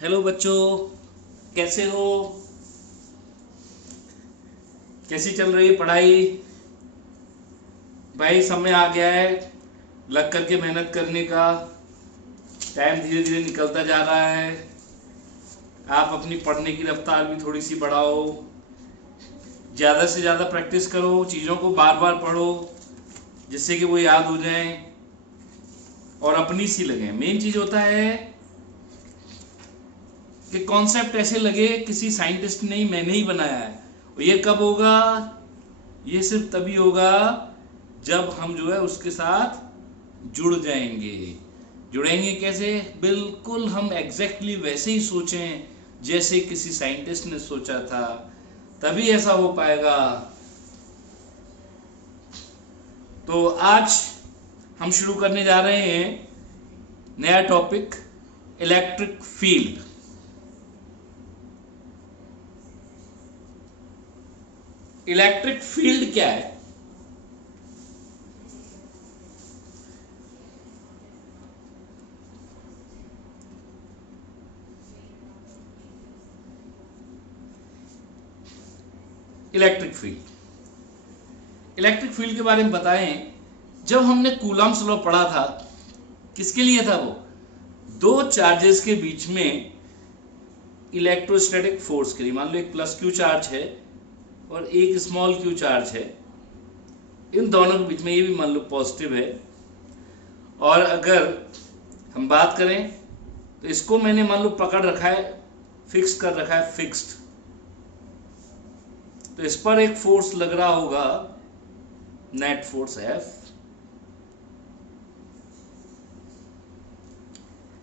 Hello बच्चों, कैसे हो? कैसी चल रही है पढ़ाई? भाई समय आ गया है लग करके मेहनत करने का। टाइम धीरे धीरे निकलता जा रहा है। आप अपनी पढ़ने की रफ्तार भी थोड़ी सी बढ़ाओ। ज़्यादा से ज़्यादा प्रैक्टिस करो, चीज़ों को बार बार पढ़ो जिससे कि वो याद हो जाएं और अपनी सी लगें। मेन चीज़ होता है कि कॉन्सेप्ट ऐसे लगे किसी साइंटिस्ट ने ही, मैंने ही बनाया है। और ये कब होगा? ये सिर्फ तभी होगा जब हम जो है उसके साथ जुड़ जाएंगे। जुड़ेंगे कैसे? बिल्कुल हम एग्जैक्टली वैसे ही सोचें जैसे किसी साइंटिस्ट ने सोचा था, तभी ऐसा हो पाएगा। तो आज हम शुरू करने जा रहे हैं नया topic, electric field. Electric field क्या है? इलेक्ट्रिक फील्ड, इलेक्ट्रिक फील्ड के बारे में बताएं। जब हमने कूलम्ब्स लॉ पढ़ा था, किसके लिए था वो? दो चार्जेस के बीच में इलेक्ट्रोस्टैटिक फोर्स के लिए। मान लो एक प्लस क्यू चार्ज है और एक स्मॉल क्यू चार्ज है, इन दोनों के बीच में, ये भी मान लो पॉजिटिव है। और अगर हम बात करें तो इसको मैंने मान लो पकड़ रखा है, फिक्स कर रखा है, फिक्स्ड। तो इस पर एक फोर्स लग रहा होगा, नेट फोर्स एफ।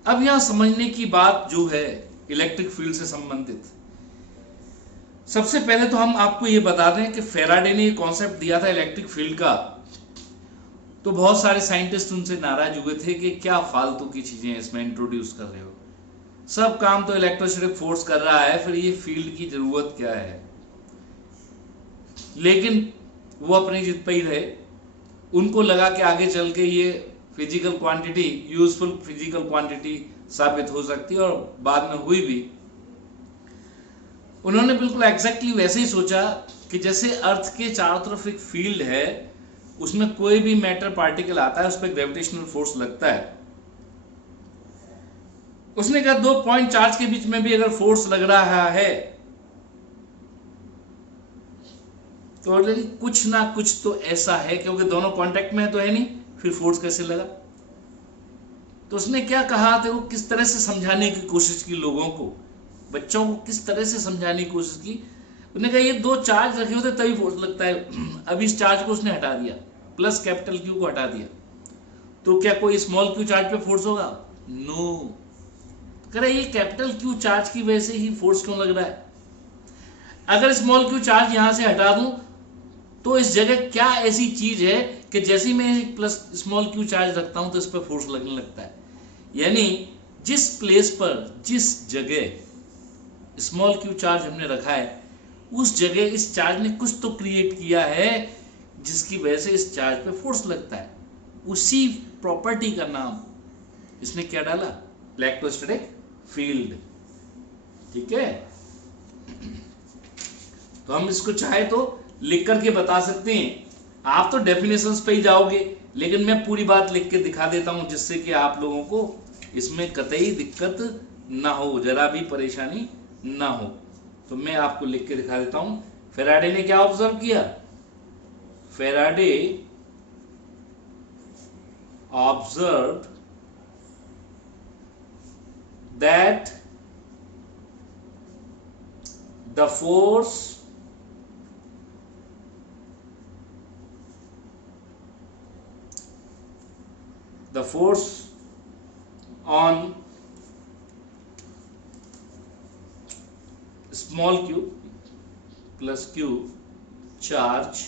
अब यहां समझने की बात जो है इलेक्ट्रिक फील्ड से संबंधित, सबसे पहले तो हम आपको ये बता दें कि फेराडे ने ये कॉन्सेप्ट दिया था इलेक्ट्रिक फील्ड का, तो बहुत सारे साइंटिस्ट उनसे नाराज हुए थे कि क्या फालतू की चीजें इसमें इंट्रोड्यूस कर रहे हो, सब काम तो इलेक्ट्रोस्टैटिक फोर्स कर रहा है, फिर ये फील्ड की जरूरत क्या है। लेकिन वो अपनी जिद पे ही रहे। उनको लगा कि आगे चल के ये physical quantity, useful physical quantity साबित हो सकती है, और बाद में हुई भी। उन्होंने बिल्कुल एग्जैक्टली वैसे ही सोचा कि जैसे अर्थ के चारों तरफ एक फील्ड है, उसमें कोई भी मैटर पार्टिकल आता है उस पर ग्रेविटेशनल फोर्स लगता है। उसने कहा दो पॉइंट चार्ज के बीच में भी अगर फोर्स लग रहा है तो ऑलरेडी कुछ ना कुछ तो ऐसा है, क्योंकि दोनों कांटेक्ट में है तो है नहीं, फिर फोर्स कैसे लगा? तो उसने क्या कहा था, वो किस तरह से समझाने की कोशिश की लोगों को, बच्चों को किस तरह से समझाने की कोशिश की। उसने कहा ये दो चार्ज रखे होते तभी फोर्स लगता है। अब इस चार्ज को उसने हटा दिया, प्लस कैपिटल क्यू को हटा दिया, तो क्या कोई स्मॉल क्यू चार्ज पे फोर्स होगा? नो। कह रहे ये कैपिटल क्यू चार्ज की वजह से ही फोर्स क्यों लग रहा है? अगर स्मॉल क्यू चार्ज यहां से हटा दूं तो इस जगह क्या ऐसी चीज है कि जैसे ही मैं प्लस स्मॉल क्यू चार्ज रखता हूं तो इस पर फोर्स लगने लगता है। यानी जिस प्लेस पर, जिस जगह स्मॉल क्यू चार्ज हमने रखा है, उस जगह इस चार्ज ने कुछ तो क्रिएट किया है जिसकी वजह से इस चार्ज पे फोर्स लगता है। उसी प्रॉपर्टी का नाम इसने क्या डाला? Electrostatic field. ठीक है, तो हम इसको चाहे तो लिख करके बता सकते हैं। आप तो डेफिनेशंस पे ही जाओगे, लेकिन मैं पूरी बात लिख के दिखा देता हूं जिससे कि आप लोगों को इसमें कतई दिक्कत ना हो, जरा भी परेशानी ना हो। तो मैं आपको लिख के दिखा देता हूं। फेराडे ने क्या ऑब्जर्व किया? Faraday observe that the force the force on small q plus q charge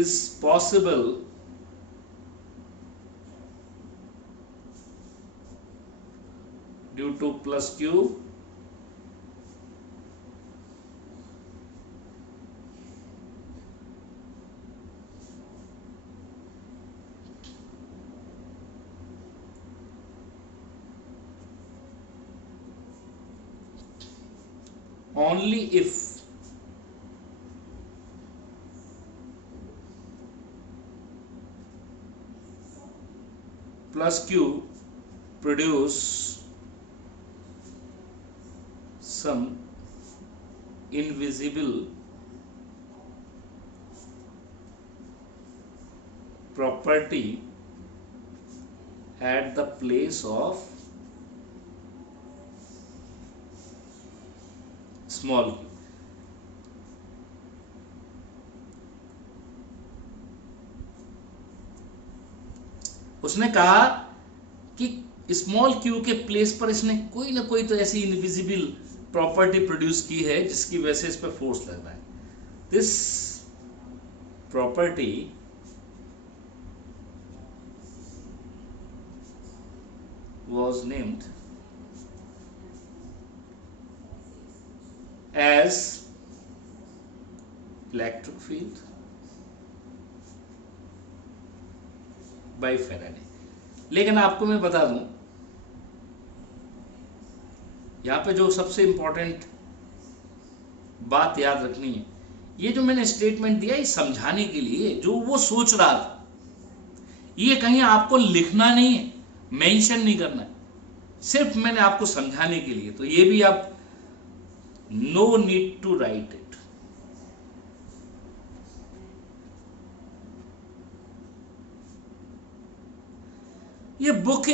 is possible due to plus q only if plus q produce some invisible property at the place of small q। उसने कहा कि small Q के place पर इसने कोई ना कोई तो ऐसी इनविजिबल प्रॉपर्टी प्रोड्यूस की है जिसकी वजह से इस पर फोर्स लग रहा है। This property was named as electric field by Faraday। लेकिन आपको मैं बता दूं, यहां पे जो सबसे इंपॉर्टेंट बात याद रखनी है, ये जो मैंने स्टेटमेंट दिया ये समझाने के लिए, जो वो सोच रहा था, ये कहीं आपको लिखना नहीं है, मेंशन नहीं करना है, सिर्फ मैंने आपको समझाने के लिए। तो ये भी आप no need to write it. ये बुक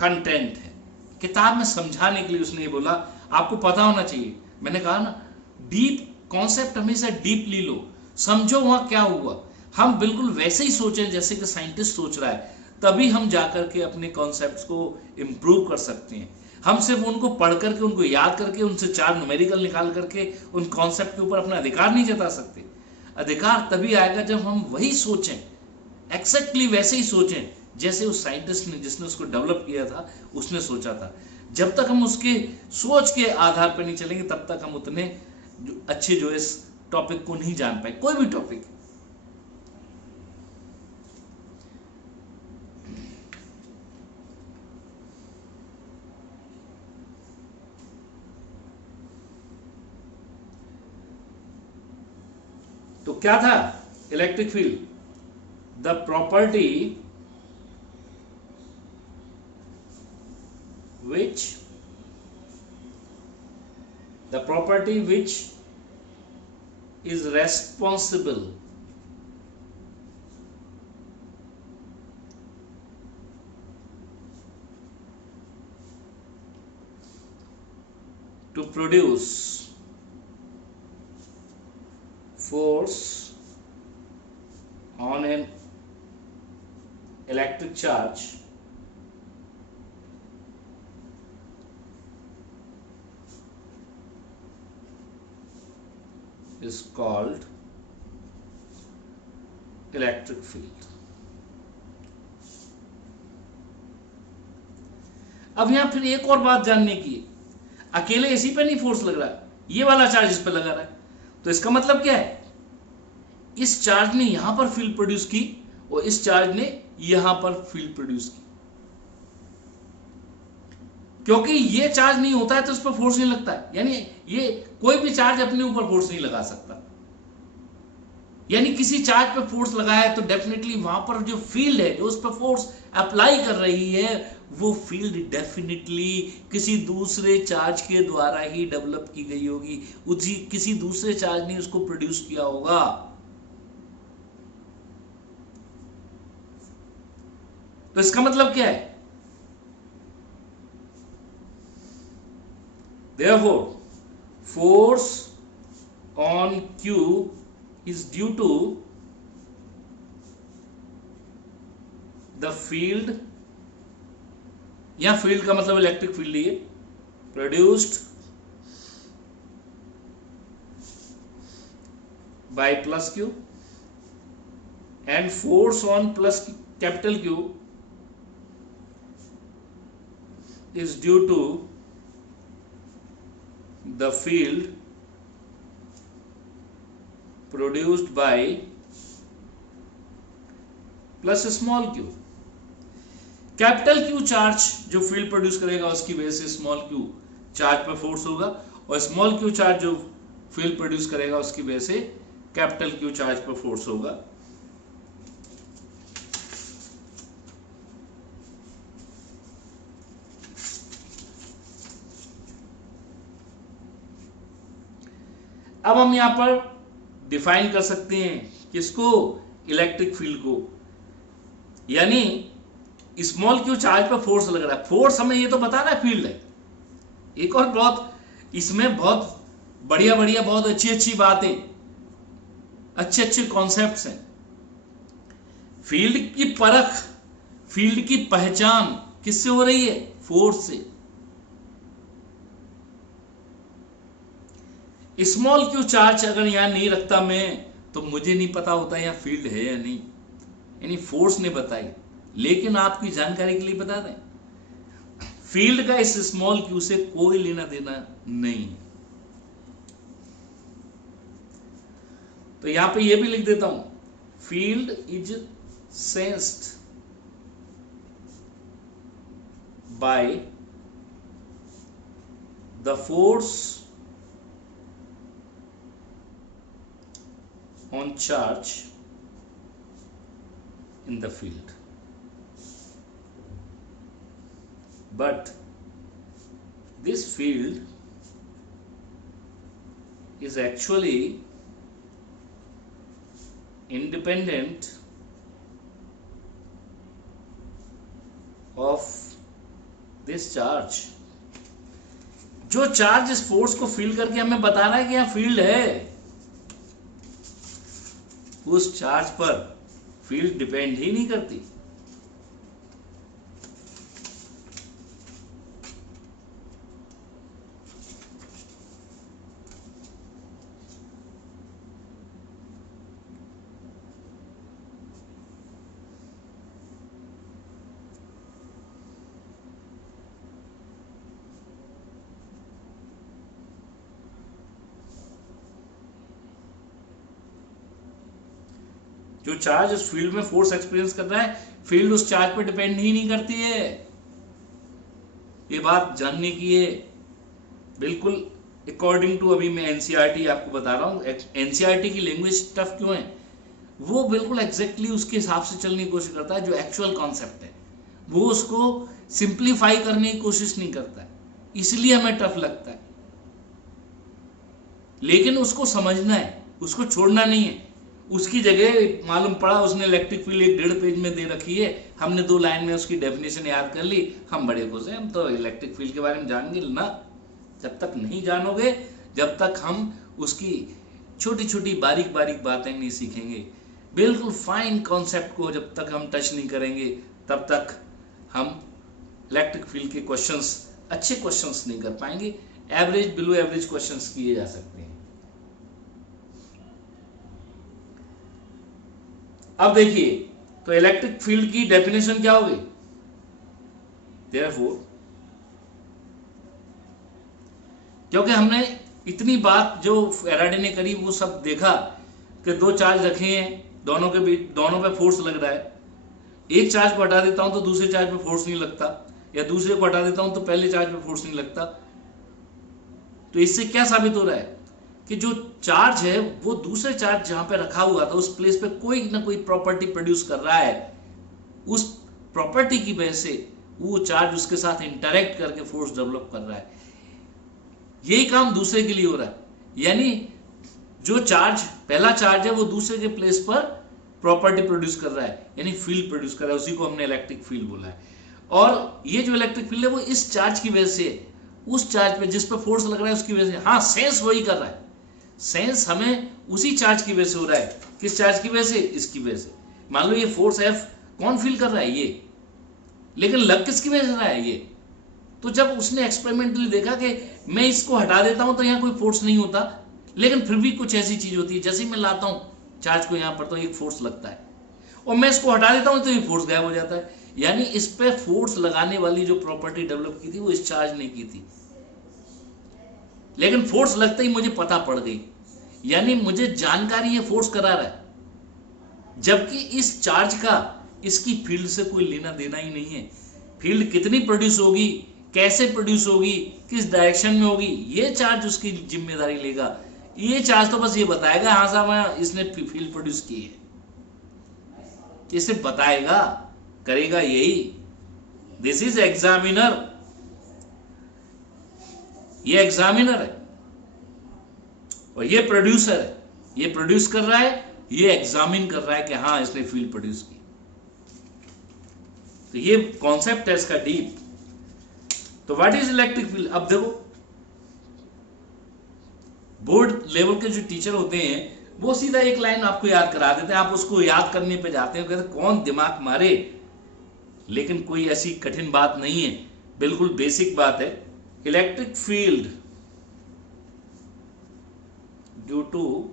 कंटेंट है, किताब में समझाने के लिए उसने ये बोला, आपको पता होना चाहिए। मैंने कहा ना, डीप कॉन्सेप्ट हमेशा डीपली लो, समझो वहां क्या हुआ। हम बिल्कुल वैसे ही सोचें जैसे कि साइंटिस्ट सोच रहा है, तभी हम जाकर के अपने कॉन्सेप्ट्स को इम्प्रूव कर सकते हैं। हम सिर्फ उनको पढ़ करके, उनको याद करके, उनसे 4 न्यूमेरिकल निकाल करके उन कॉन्सेप्ट के ऊपर अपना अधिकार नहीं जता सकते। अधिकार तभी आएगा जब हम वही सोचें, एक्जैक्टली वैसे ही सोचें जैसे उस साइंटिस्ट ने, जिसने उसको डेवलप किया था, उसने सोचा था। जब तक हम उसके सोच के आधार पर नहीं चलेंगे, तब तक हम उतने अच्छे जो इस टॉपिक को नहीं जान पाए, कोई भी टॉपिक। तो क्या था electric field? The property which is responsible to produce force on an electric charge is called electric field। अब यहां फिर एक और बात जानने की है, अकेले इसी पे नहीं फोर्स लग रहा, ये वाला चार्ज इस पे लगा रहा है, तो इसका मतलब क्या है? इस चार्ज ने यहां पर फील्ड प्रोड्यूस की और इस चार्ज ने यहां पर फील्ड प्रोड्यूस की। क्योंकि ये चार्ज नहीं होता है तो उस पर फोर्स नहीं लगता है, यानी ये कोई भी चार्ज अपने ऊपर फोर्स नहीं लगा सकता। यानी किसी चार्ज पे फोर्स लगाया है तो डेफिनेटली वहां पर जो फील्ड है, जो उस पर फोर्स अप्लाई कर रही है, वो फील्ड डेफिनेटली किसी दूसरे चार्ज के द्वारा ही डेवलप की गई होगी, उसी किसी दूसरे चार्ज ने उसको प्रोड्यूस किया होगा। तो इसका मतलब क्या है? Therefore, force on Q is due to the field, या फील्ड का मतलब इलेक्ट्रिक फील्ड ही है, produced by plus Q, and force on plus capital Q is due to the field produced by plus small q। Capital Q charge जो field produce करेगा उसकी वजह से small Q charge पर force होगा, और small Q charge जो field produce करेगा उसकी वजह से कैपिटल क्यू चार्ज पर फोर्स होगा। अब हम यहां पर डिफाइन कर सकते हैं किसको, इलेक्ट्रिक फील्ड को। यानी स्मॉल क्यू चार्ज पर फोर्स लग रहा है, फोर्स हमें ये तो बता रहा है फील्ड है। एक और बहुत इसमें बहुत बढ़िया बढ़िया बहुत अच्छी अच्छी बातें, अच्छे अच्छे कॉन्सेप्ट्स हैं। फील्ड की परख, फील्ड की पहचान किससे हो रही है, फोर्स से। स्मॉल क्यू चार्ज अगर यहां नहीं रखता मैं, तो मुझे नहीं पता होता यहां फील्ड है या नहीं, यानी फोर्स ने बताई। लेकिन आपकी जानकारी के लिए बता दें, फील्ड का इस स्मॉल क्यू से कोई लेना देना नहीं है। तो यहां पे ये भी लिख देता हूं, field is sensed by the force on charge in the field, but this field is actually independent of this charge। जो चार्ज इस फोर्स को फील करके हमें बता रहा है कि यहां फील्ड है, उस चार्ज पर फील्ड डिपेंड ही नहीं करती। जो चार्ज उस फील्ड में फोर्स एक्सपीरियंस कर रहा है, फील्ड उस चार्ज पर डिपेंड ही नहीं करती है। ये बात जानने की है, बिल्कुल अकॉर्डिंग टू, अभी मैं एनसीईआरटी आपको बता रहा हूं। एनसीईआरटी की लैंग्वेज टफ क्यों है, वो बिल्कुल एग्जैक्टली उसके हिसाब से चलने की कोशिश करता है। जो एक्चुअल कॉन्सेप्ट है वो उसको सिंप्लीफाई करने की कोशिश नहीं करता है, इसलिए हमें टफ लगता है। लेकिन उसको समझना है, उसको छोड़ना नहीं है। उसकी जगह मालूम पड़ा उसने इलेक्ट्रिक फील्ड 1.5 पेज में दे रखी है, हमने 2 लाइन में उसकी डेफिनेशन याद कर ली, हम बड़े खुश हैं, हम तो इलेक्ट्रिक फील्ड के बारे में जानेंगे ना। जब तक नहीं जानोगे, जब तक हम उसकी छोटी छोटी बारीक बारीक बातें नहीं सीखेंगे, बिल्कुल फाइन कॉन्सेप्ट को जब तक हम टच नहीं करेंगे, तब तक हम इलेक्ट्रिक फील्ड के क्वेश्चंस, अच्छे क्वेश्चंस नहीं कर पाएंगे। एवरेज, बिलो एवरेज क्वेश्चंस किए जा सकते हैं। अब देखिए, तो इलेक्ट्रिक फील्ड की डेफिनेशन क्या होगी, देयरफॉर, क्योंकि हमने इतनी बात जो फैराडे ने करी वो सब देखा कि 2 चार्ज रखे हैं, दोनों के बीच, दोनों पे फोर्स लग रहा है। एक चार्ज को हटा देता हूं तो दूसरे चार्ज पे फोर्स नहीं लगता, या दूसरे को हटा देता हूं तो पहले चार्ज पे फोर्स नहीं लगता। तो इससे क्या साबित हो रहा है कि जो चार्ज है वो दूसरे चार्ज जहां पे रखा हुआ था उस प्लेस पे कोई ना कोई प्रॉपर्टी प्रोड्यूस कर रहा है, उस प्रॉपर्टी की वजह से वो चार्ज उसके साथ इंटरेक्ट करके फोर्स डेवलप कर रहा है। यही काम दूसरे के लिए हो रहा है, यानी जो चार्ज, पहला चार्ज है वो दूसरे के प्लेस पर प्रॉपर्टी प्रोड्यूस कर रहा है, यानी फील्ड प्रोड्यूस कर रहा है, उसी को हमने इलेक्ट्रिक फील्ड बोला है। और ये जो इलेक्ट्रिक फील्ड है वो इस चार्ज की वजह से, उस चार्ज पे जिस पे फोर्स लग रहा है उसकी वजह से, हाँ सेंस वही कर रहा है, सेंस हमें उसी चार्ज की वजह से हो रहा है। किस चार्ज की वजह से, इसकी वजह से। मान लो ये फोर्स एफ कौन फील कर रहा है, ये, लेकिन लग किसकी वजह से रहा है, ये। तो जब उसने एक्सपेरिमेंटली देखा कि मैं इसको हटा देता हूं तो यहाँ कोई फोर्स नहीं होता, लेकिन फिर भी कुछ ऐसी चीज होती है, जैसे मैं लाता हूं चार्ज को यहाँ पर तो एक फोर्स लगता है, और मैं इसको हटा देता हूं तो ये फोर्स गायब हो जाता है। यानी इस पे फोर्स लगाने वाली जो प्रॉपर्टी डेवलप की थी वो इस चार्ज ने की थी, लेकिन फोर्स लगते ही मुझे पता पड़ गई, यानी मुझे जानकारी ये फोर्स करा रहा है, जबकि इस चार्ज का इसकी फील्ड से कोई लेना देना ही नहीं है। फील्ड कितनी प्रोड्यूस होगी, कैसे प्रोड्यूस होगी, किस डायरेक्शन में होगी, ये चार्ज उसकी जिम्मेदारी लेगा। ये चार्ज तो बस ये बताएगा हाँ साहब इसने फील्ड प्रोड्यूस की है, इसे बताएगा, करेगा यही। दिस इज एग्जामिनर, ये एग्जामिनर है और ये प्रोड्यूसर है। ये प्रोड्यूस कर रहा है, ये एग्जामिन कर रहा है कि हाँ इसने फील्ड प्रोड्यूस की। तो ये कॉन्सेप्ट है इसका डीप। तो व्हाट इज इलेक्ट्रिक फील्ड? अब देखो बोर्ड लेवल के जो टीचर होते हैं वो सीधा एक लाइन आपको याद करा देते हैं, आप उसको याद करने पे जाते हैं, कहते कौन दिमाग मारे। लेकिन कोई ऐसी कठिन बात नहीं है, बिल्कुल बेसिक बात है। Electric field due to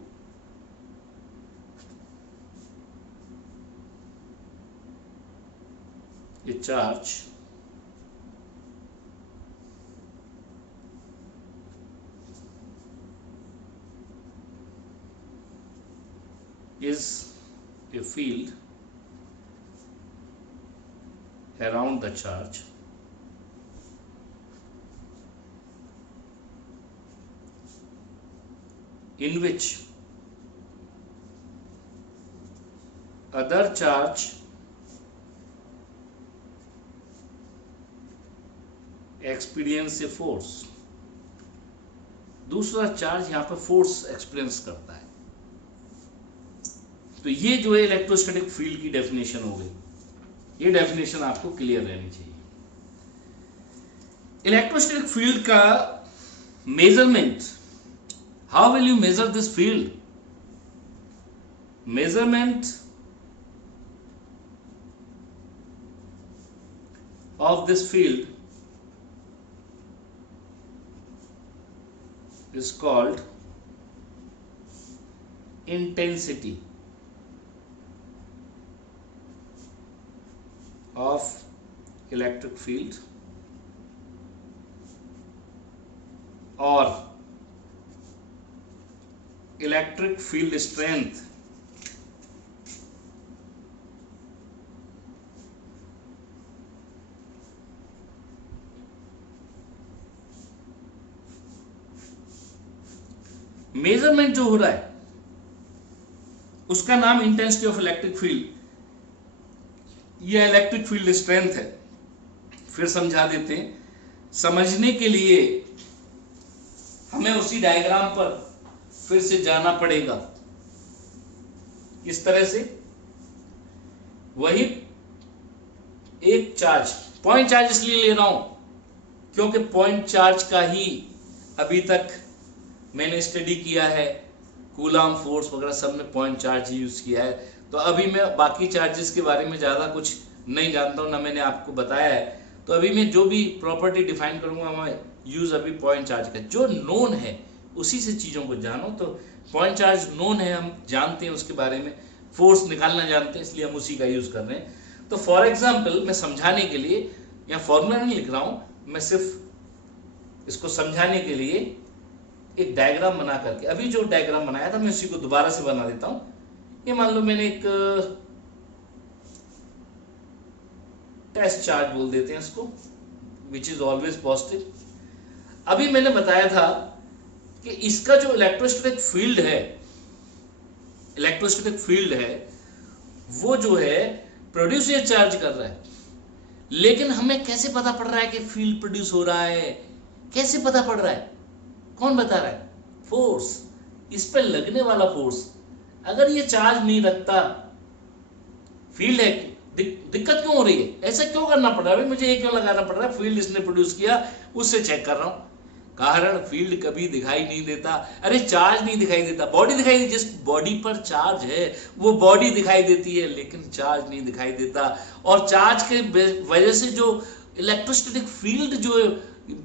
a charge is a field around the charge in which other charge experience से फोर्स। दूसरा चार्ज यहां पर फोर्स एक्सपीरियंस करता है। तो ये जो है इलेक्ट्रोस्टैटिक फील्ड की डेफिनेशन हो गई। ये डेफिनेशन आपको क्लियर रहनी चाहिए। इलेक्ट्रोस्टैटिक फील्ड का measurement, how will you measure this field? Measurement of this field is called intensity of electric field or electric field strength measurement जो हो रहा है उसका नाम इंटेंसिटी ऑफ इलेक्ट्रिक फील्ड या इलेक्ट्रिक फील्ड स्ट्रेंथ है। फिर समझा देते हैं, समझने के लिए हमें उसी डायग्राम पर फिर से जाना पड़ेगा। इस तरह से वही एक चार्ज, पॉइंट चार्ज इसलिए ले रहा हूं क्योंकि पॉइंट चार्ज का ही अभी तक मैंने स्टडी किया है, कूलाम फोर्स वगैरह सब में पॉइंट चार्ज यूज किया है। तो अभी मैं बाकी चार्जेस के बारे में ज़्यादा कुछ नहीं जानता हूँ, ना मैंने आपको बताया है। तो अभी मैं जो भी प्रॉपर्टी डिफाइन करूँगा मैं यूज़ अभी पॉइंट चार्ज का, जो नोन है उसी से चीज़ों को जानो। तो पॉइंट चार्ज नोन है, हम जानते हैं उसके बारे में, फोर्स निकालना जानते हैं, इसलिए हम उसी का यूज़ कर रहे हैं। तो फॉर एग्जाम्पल मैं समझाने के लिए यहाँ फॉर्मूला नहीं लिख रहा हूँ, मैं सिर्फ इसको समझाने के लिए एक डायग्राम बना करके, अभी जो डायग्राम बनाया था मैं उसी को दोबारा से बना देता हूं। ये मान लो मैंने एक टेस्ट चार्ज बोल देते हैं इसको, विच इज ऑलवेज पॉजिटिव। अभी मैंने बताया था कि इसका जो इलेक्ट्रोस्टैटिक फील्ड है, इलेक्ट्रोस्टैटिक फील्ड है वो जो है प्रोड्यूस ये चार्ज कर रहा है। लेकिन हमें कैसे पता पड़ रहा है कि फील्ड प्रोड्यूस हो रहा है? कैसे पता पड़ रहा है? कौन बता रहा है? फोर्स, इस पे लगने वाला फोर्स। अगर ये चार्ज नहीं रखता, फील्ड है, दिक्कत क्यों हो रही है? ऐसा क्यों करना पड़ रहा है? मुझे ये क्यों लगाना पड़ रहा है? फील्ड इसने प्रोड्यूस किया, उससे चेक कर रहा हूं। कारण फील्ड कभी दिखाई नहीं देता। अरे चार्ज नहीं दिखाई देता, बॉडी दिखाई देती, जिस बॉडी पर चार्ज है वो बॉडी दिखाई देती है, लेकिन चार्ज नहीं दिखाई देता। और चार्ज के वजह से जो इलेक्ट्रोस्टैटिक फील्ड जो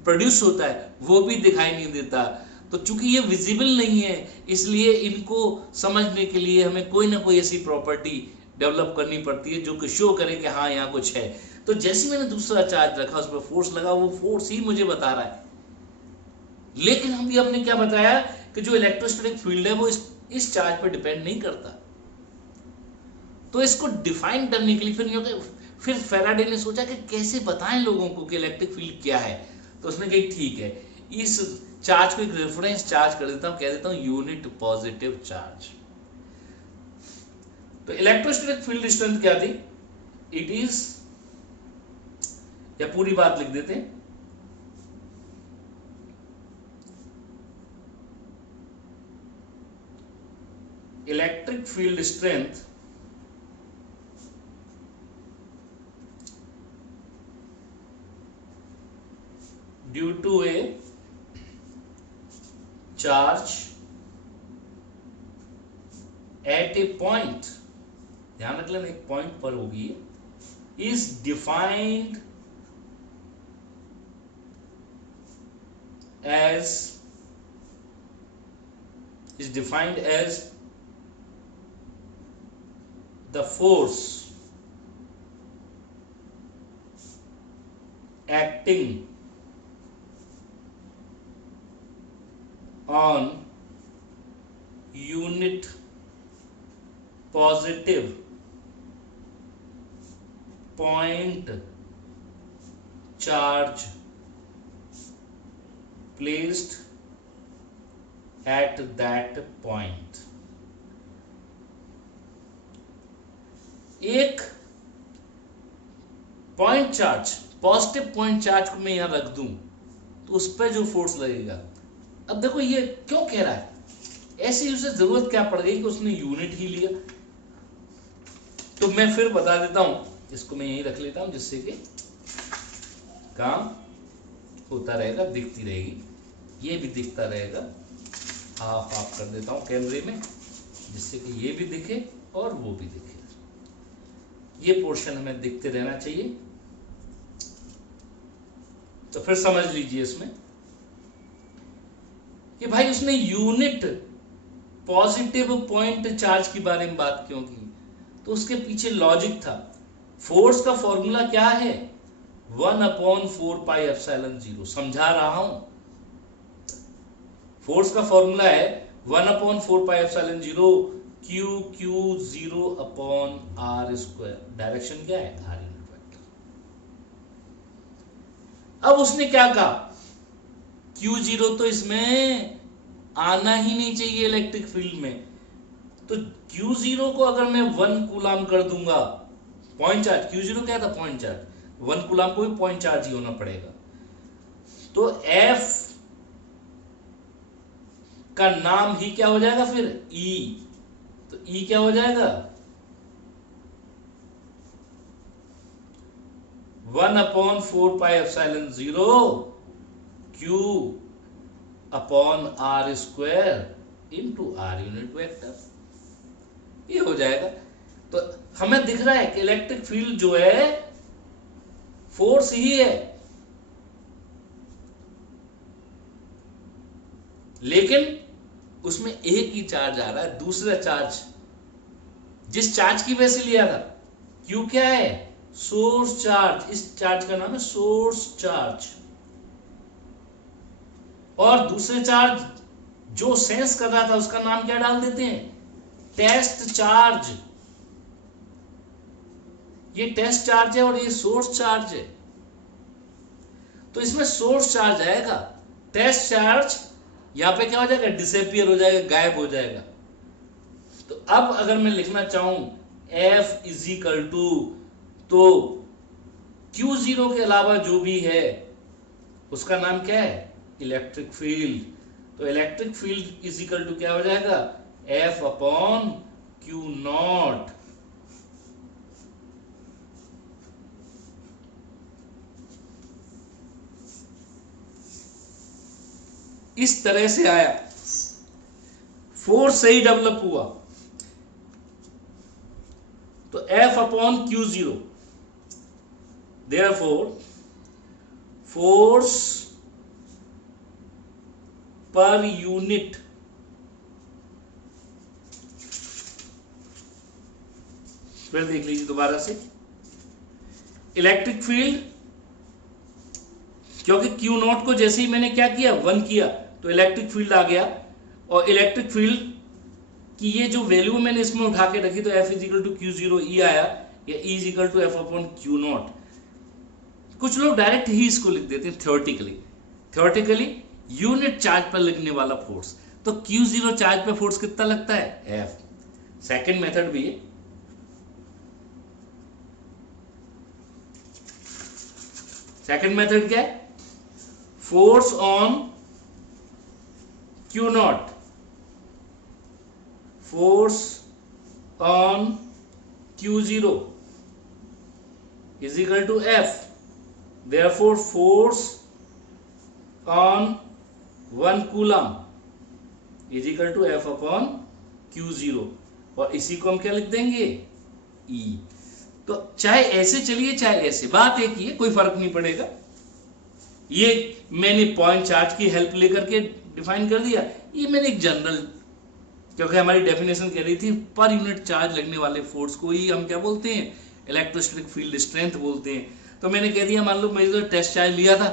प्रोड्यूस होता है वो भी दिखाई नहीं देता। तो चूंकि ये विजिबल नहीं है, इसलिए इनको समझने के लिए हमें कोई ना कोई ऐसी प्रॉपर्टी डेवलप करनी पड़ती है जो कि शो करे कि हाँ यहाँ कुछ है। तो जैसे मैंने दूसरा चार्ज रखा, उस पर फोर्स लगा, वो फोर्स ही मुझे बता रहा है। लेकिन हम भी आपने क्या बताया कि जो इलेक्ट्रोस्टैटिक फील्ड है वो इस चार्ज पर डिपेंड नहीं करता। तो इसको डिफाइन करने के लिए फिर फिर फैराडे ने सोचा कि कैसे बताएं लोगों को कि इलेक्ट्रिक फील्ड क्या है, तो उसने कहा ठीक है, इस चार्ज को एक रेफरेंस चार्ज कर देता हूं, कह देता हूं यूनिट पॉजिटिव चार्ज। तो इलेक्ट्रोस्टैटिक फील्ड स्ट्रेंथ क्या थी? इट इज, या पूरी बात लिख देते हैं, electric field strength due to a charge at a point, ध्यान रख लेना एक पॉइंट पर होगी, is defined as the force acting on unit positive point charge placed at that point। एक point charge, positive point charge को मैं यहां रख दूं तो उस पर जो फोर्स लगेगा, अब देखो ये क्यों कह रहा है, ऐसी उसे जरूरत क्या पड़ गई कि उसने यूनिट ही लिया। तो मैं फिर बता देता हूं, इसको मैं यही रख लेता हूं जिससे कि काम होता रहेगा, दिखती रहेगी, ये भी दिखता रहेगा, हाफ हाफ कर देता हूं कैमरे में जिससे कि ये भी दिखे और वो भी दिखे, ये पोर्शन हमें दिखते रहना चाहिए। तो फिर समझ लीजिए इसमें कि भाई उसने यूनिट पॉजिटिव पॉइंट चार्ज के बारे में बात क्यों की, तो उसके पीछे लॉजिक था। फोर्स का फॉर्मूला क्या है? 1/4πε0, समझा रहा हूं, फोर्स का फॉर्मूला है 1/4πε0 Q0/r², डायरेक्शन क्या है? r unit vector. अब उसने क्या कहा, Q0 तो इसमें आना ही नहीं चाहिए इलेक्ट्रिक फील्ड में, तो Q0 को अगर मैं 1 कूलाम कर दूंगा, पॉइंट चार्ज, Q0 क्या था? पॉइंट चार्ज, 1 कूलाम को भी पॉइंट चार्ज ही होना पड़ेगा, तो F का नाम ही क्या हो जाएगा फिर? E, तो E क्या हो जाएगा? 1/4πε0 Q/r² into r unit vector, ये हो जाएगा। तो हमें दिख रहा है कि इलेक्ट्रिक फील्ड जो है फोर्स ही है, लेकिन उसमें एक ही चार्ज आ रहा है, दूसरा चार्ज जिस चार्ज की वजह से लिया था, क्यू क्या है? सोर्स चार्ज, इस चार्ज का नाम है सोर्स चार्ज, और दूसरे चार्ज जो सेंस कर रहा था उसका नाम क्या डाल देते हैं? Test charge. ये टेस्ट चार्ज है और ये सोर्स चार्ज है, तो इसमें सोर्स चार्ज आएगा, टेस्ट चार्ज यहां पे क्या हो जाएगा? डिसअपियर हो जाएगा, गायब हो जाएगा। तो अब अगर मैं लिखना चाहूं F = तो Q0 के अलावा जो भी है उसका नाम क्या है? Electric field. तो इलेक्ट्रिक फील्ड = क्या हो जाएगा? F/Q0। इस तरह से आया, फोर्स सही डेवलप हुआ, तो F/Q0, therefore force per unit फिर देख लीजिए दोबारा से, इलेक्ट्रिक फील्ड, क्योंकि Q0 को जैसे ही मैंने क्या किया? 1 किया, तो इलेक्ट्रिक फील्ड आ गया, और इलेक्ट्रिक फील्ड की ये जो वैल्यू मैंने इसमें उठा के रखी, तो F = Q0 E आया, या E is equal to F upon Q nought. कुछ लोग डायरेक्ट ही इसको लिख देते हैं थ्योरेटिकली यूनिट चार्ज पर लगने वाला फोर्स। तो Q0 चार्ज पे फोर्स कितना लगता है, F। सेकेंड मेथड भी है, सेकेंड मेथड क्या है, force on Q not, force on Q0 is equal to F, therefore force on 1 coulomb is equal to F upon Q0, और इसी को हम क्या लिख देंगे, E। तो चाहे ऐसे चलिए चाहे ऐसे, बात एक ही है, कोई फर्क नहीं पड़ेगा। ये मैंने पॉइंट चार्ज की हेल्प लेकर के डिफाइन कर दिया, ये मैंने एक जनरल, क्योंकि हमारी डेफिनेशन कह रही थी पर यूनिट चार्ज लगने वाले फोर्स को ही हम क्या बोलते हैं, इलेक्ट्रोस्टैटिक फील्ड स्ट्रेंथ बोलते हैं। तो मैंने कह दिया, मान लो मैंने तो टेस्ट चार्ज लिया था,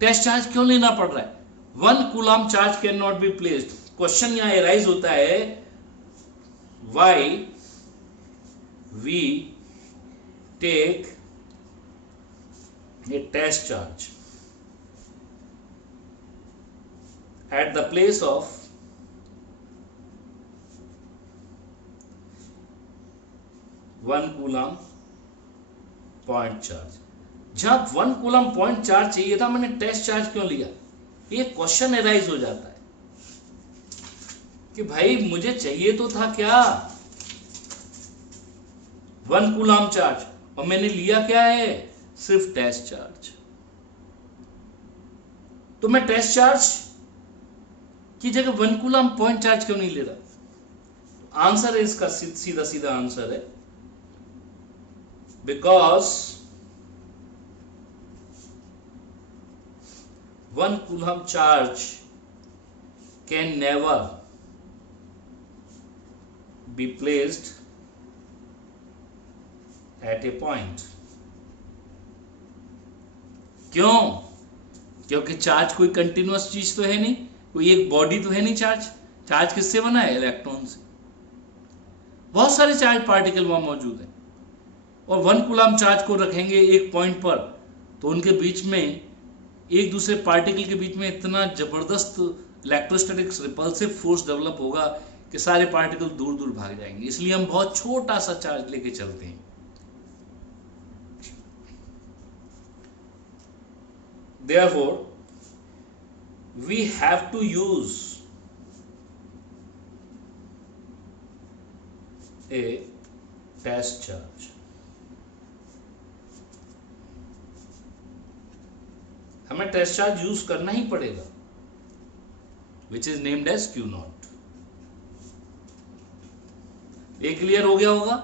टेस्ट चार्ज क्यों लेना पड़ रहा है, 1 coulomb charge can not be placed. Question यहां एराइज होता है, why we take a test charge at the place of 1 coulomb point charge. जहां 1 कूलम पॉइंट चार्ज चाहिए था, मैंने टेस्ट चार्ज क्यों लिया, ये क्वेश्चन एराइज हो जाता है कि भाई मुझे चाहिए तो था क्या, 1 कूलम चार्ज, और मैंने लिया क्या है, सिर्फ टेस्ट चार्ज। तो मैं टेस्ट चार्ज की जगह 1 कूलम पॉइंट चार्ज क्यों नहीं ले रहा। आंसर है इसका, सीधा सीधा आंसर है, because 1 coulomb charge can never be placed at a point. क्यों, क्योंकि चार्ज कोई कंटिन्यूअस चीज तो है नहीं, कोई एक बॉडी तो है नहीं। चार्ज किससे बना है, इलेक्ट्रॉन से। बहुत सारे चार्ज पार्टिकल वहां मौजूद हैं, और 1 कूलम चार्ज को रखेंगे एक पॉइंट पर, तो उनके बीच में, एक दूसरे पार्टिकल के बीच में इतना जबरदस्त इलेक्ट्रोस्टैटिक रिपल्सिव फोर्स डेवलप होगा कि सारे पार्टिकल दूर दूर भाग जाएंगे। इसलिए हम बहुत छोटा सा चार्ज लेके चलते हैं। Therefore, we have to use a test charge. हमें टेस्ट चार्ज यूज करना ही पड़ेगा, which is named as Q nought. ये क्लियर हो गया होगा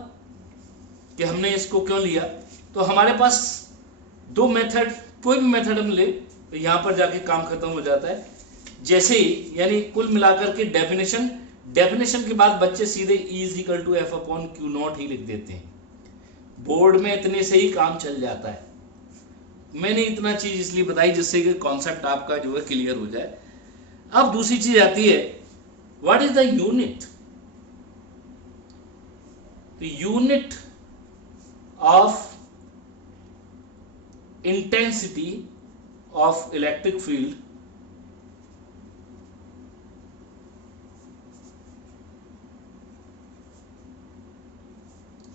कि हमने इसको क्यों लिया। तो हमारे पास दो मेथड, कोई भी मेथड हम ले तो यहां पर जाके काम खत्म हो जाता है। जैसे ही, यानी कुल मिलाकर के डेफिनेशन के बाद बच्चे सीधे E is equal to F upon Q nought ही लिख देते हैं। बोर्ड में इतने से ही काम चल जाता है। मैंने इतना चीज इसलिए बताई जिससे कि कॉन्सेप्ट आपका जो है क्लियर हो जाए। अब दूसरी चीज आती है, what is the unit. Unit of intensity of electric field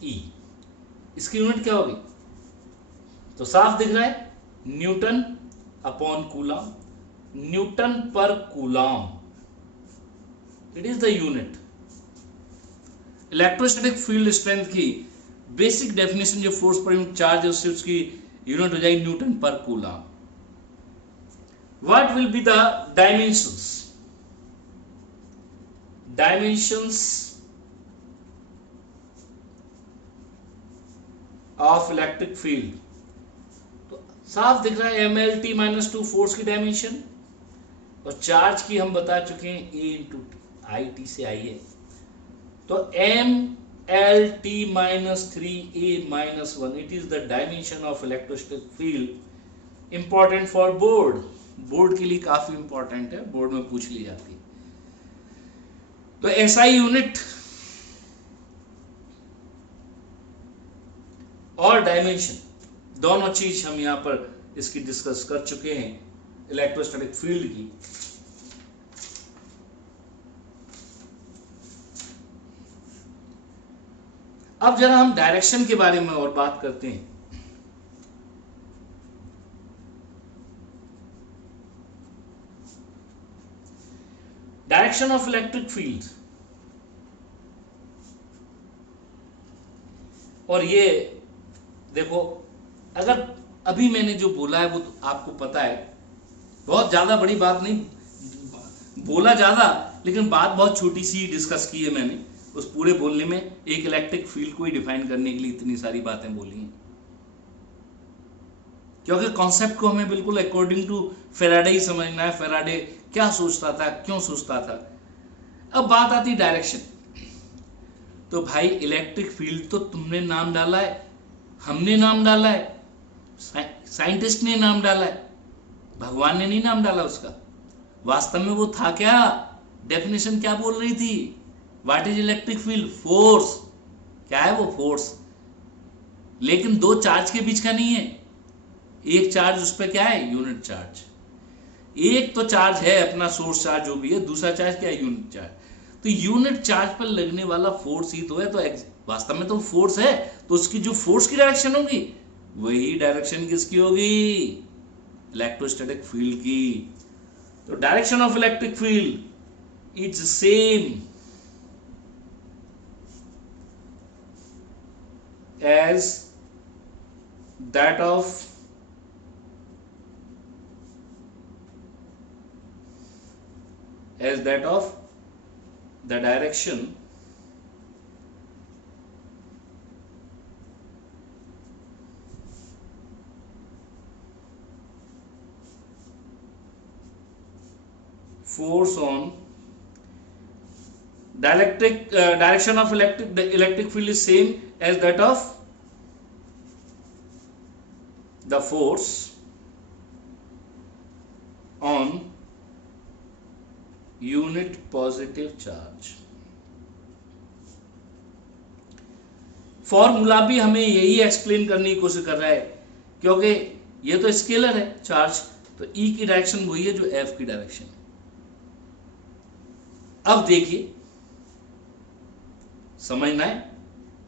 E, इसकी यूनिट क्या होगी, तो साफ दिख रहा है, न्यूटन अपॉन कूलम, न्यूटन पर coulomb, it is the unit. Electrostatic field strength की बेसिक डेफिनेशन जो फोर्स पर यूनिट चार्ज है उसकी यूनिट हो जाएगी न्यूटन पर coulomb. What will be the dimensions of electric field, तो साफ दिख रहा है mlt माइनस 2 फोर्स की डायमेंशन, और चार्ज की हम बता चुके हैं a इंटू आई टी से आई है, तो mlt minus 3a minus 1, it is the dimension of electrostatic field. Important for board के लिए काफी इंपॉर्टेंट है, बोर्ड में पूछ ली जाती है। तो SI यूनिट और डायमेंशन, दोनों चीज हम यहां पर इसकी डिस्कस कर चुके हैं इलेक्ट्रोस्टैटिक फील्ड की। अब जरा हम डायरेक्शन के बारे में और बात करते हैं। डायरेक्शन ऑफ इलेक्ट्रिक फील्ड, और ये देखो, अगर अभी मैंने जो बोला है वो तो आपको पता है, बहुत ज्यादा बड़ी बात नहीं बोला ज्यादा, लेकिन बात बहुत छोटी सी डिस्कस की है मैंने। उस पूरे बोलने में एक इलेक्ट्रिक फील्ड को ही डिफाइन करने के लिए इतनी सारी बातें बोली हैं, क्योंकि कॉन्सेप्ट को हमें बिल्कुल अकॉर्डिंग टू फेराडे ही समझना है। फेराडे क्या सोचता था, क्यों सोचता था। अब बात आती डायरेक्शन। तो भाई इलेक्ट्रिक फील्ड तो तुमने नाम डाला है, हमने नाम डाला है, साइंटिस्ट ने नाम डाला है, भगवान ने नहीं नाम डाला उसका। वास्तव में वो था क्या, डेफिनेशन क्या बोल रही थी, what is electric field, force. क्या है वो, फोर्स, लेकिन दो चार्ज के बीच का नहीं है। एक चार्ज उस पर क्या है, यूनिट चार्ज। एक तो चार्ज है अपना सोर्स चार्ज जो भी है, दूसरा चार्ज क्या है, यूनिट चार्ज। तो यूनिट चार्ज पर लगने वाला फोर्स ही तो है। तो वास्तव में तो फोर्स है, तो उसकी जो फोर्स की डायरेक्शन होगी वही डायरेक्शन किसकी होगी, इलेक्ट्रोस्टैटिक फील्ड की। तो direction of electric field is same as that of the direction force on direction of electric field is same as that of the force on unit positive charge। Formula भी हमें यही explain करने की कोशिश कर रहा है, क्योंकि ये तो स्केलर है चार्ज, तो E की डायरेक्शन वही है जो F की डायरेक्शन है। अब देखिए, समझना है,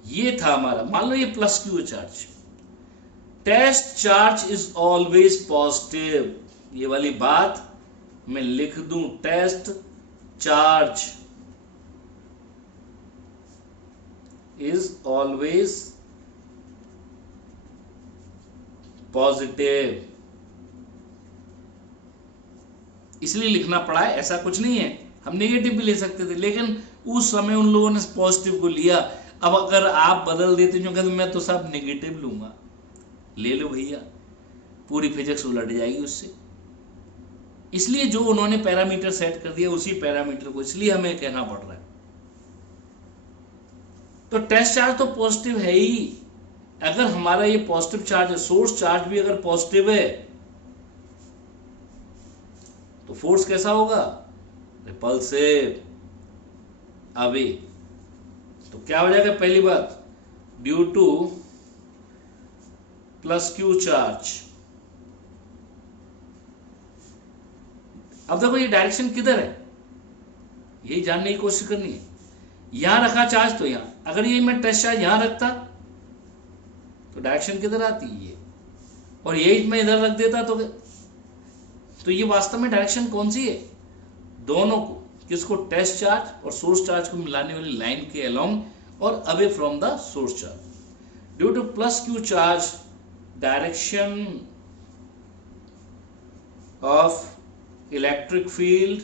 ये था हमारा, मान लो ये plus q charge, test charge is always positive. ये वाली बात मैं लिख दूं, test charge is always positive। इसलिए लिखना पड़ा है, ऐसा कुछ नहीं है, हम नेगेटिव भी ले सकते थे, लेकिन उस समय उन लोगों ने पॉजिटिव को लिया। अब अगर आप बदल देते जो कहते मैं तो सब नेगेटिव लूंगा, ले लो भैया, पूरी फिजिक्स उलट जाएगी उससे। इसलिए जो उन्होंने पैरामीटर सेट कर दिया उसी पैरामीटर को इसलिए हमें कहना पड़ रहा है। तो टेस्ट चार्ज तो पॉजिटिव है ही। अगर हमारा ये पॉजिटिव चार्ज है, सोर्स चार्ज भी अगर पॉजिटिव है, तो फोर्स कैसा होगा, रिपल्सिव, अवे। तो क्या हो जाएगा, पहली बात, due two plus q charge. अब देखो ये डायरेक्शन किधर है, यही जानने की कोशिश करनी है। यहां रखा चार्ज तो यहां, अगर ये मैं टेस्ट चार्ज यहां रखता तो डायरेक्शन किधर आती है, और यही मैं इधर रख देता तो ये वास्तव में डायरेक्शन कौन सी है, दोनों को, किसको, टेस्ट चार्ज और सोर्स चार्ज को मिलाने वाली लाइन के अलोंग और away from the source charge. Due two plus q charge, direction of electric field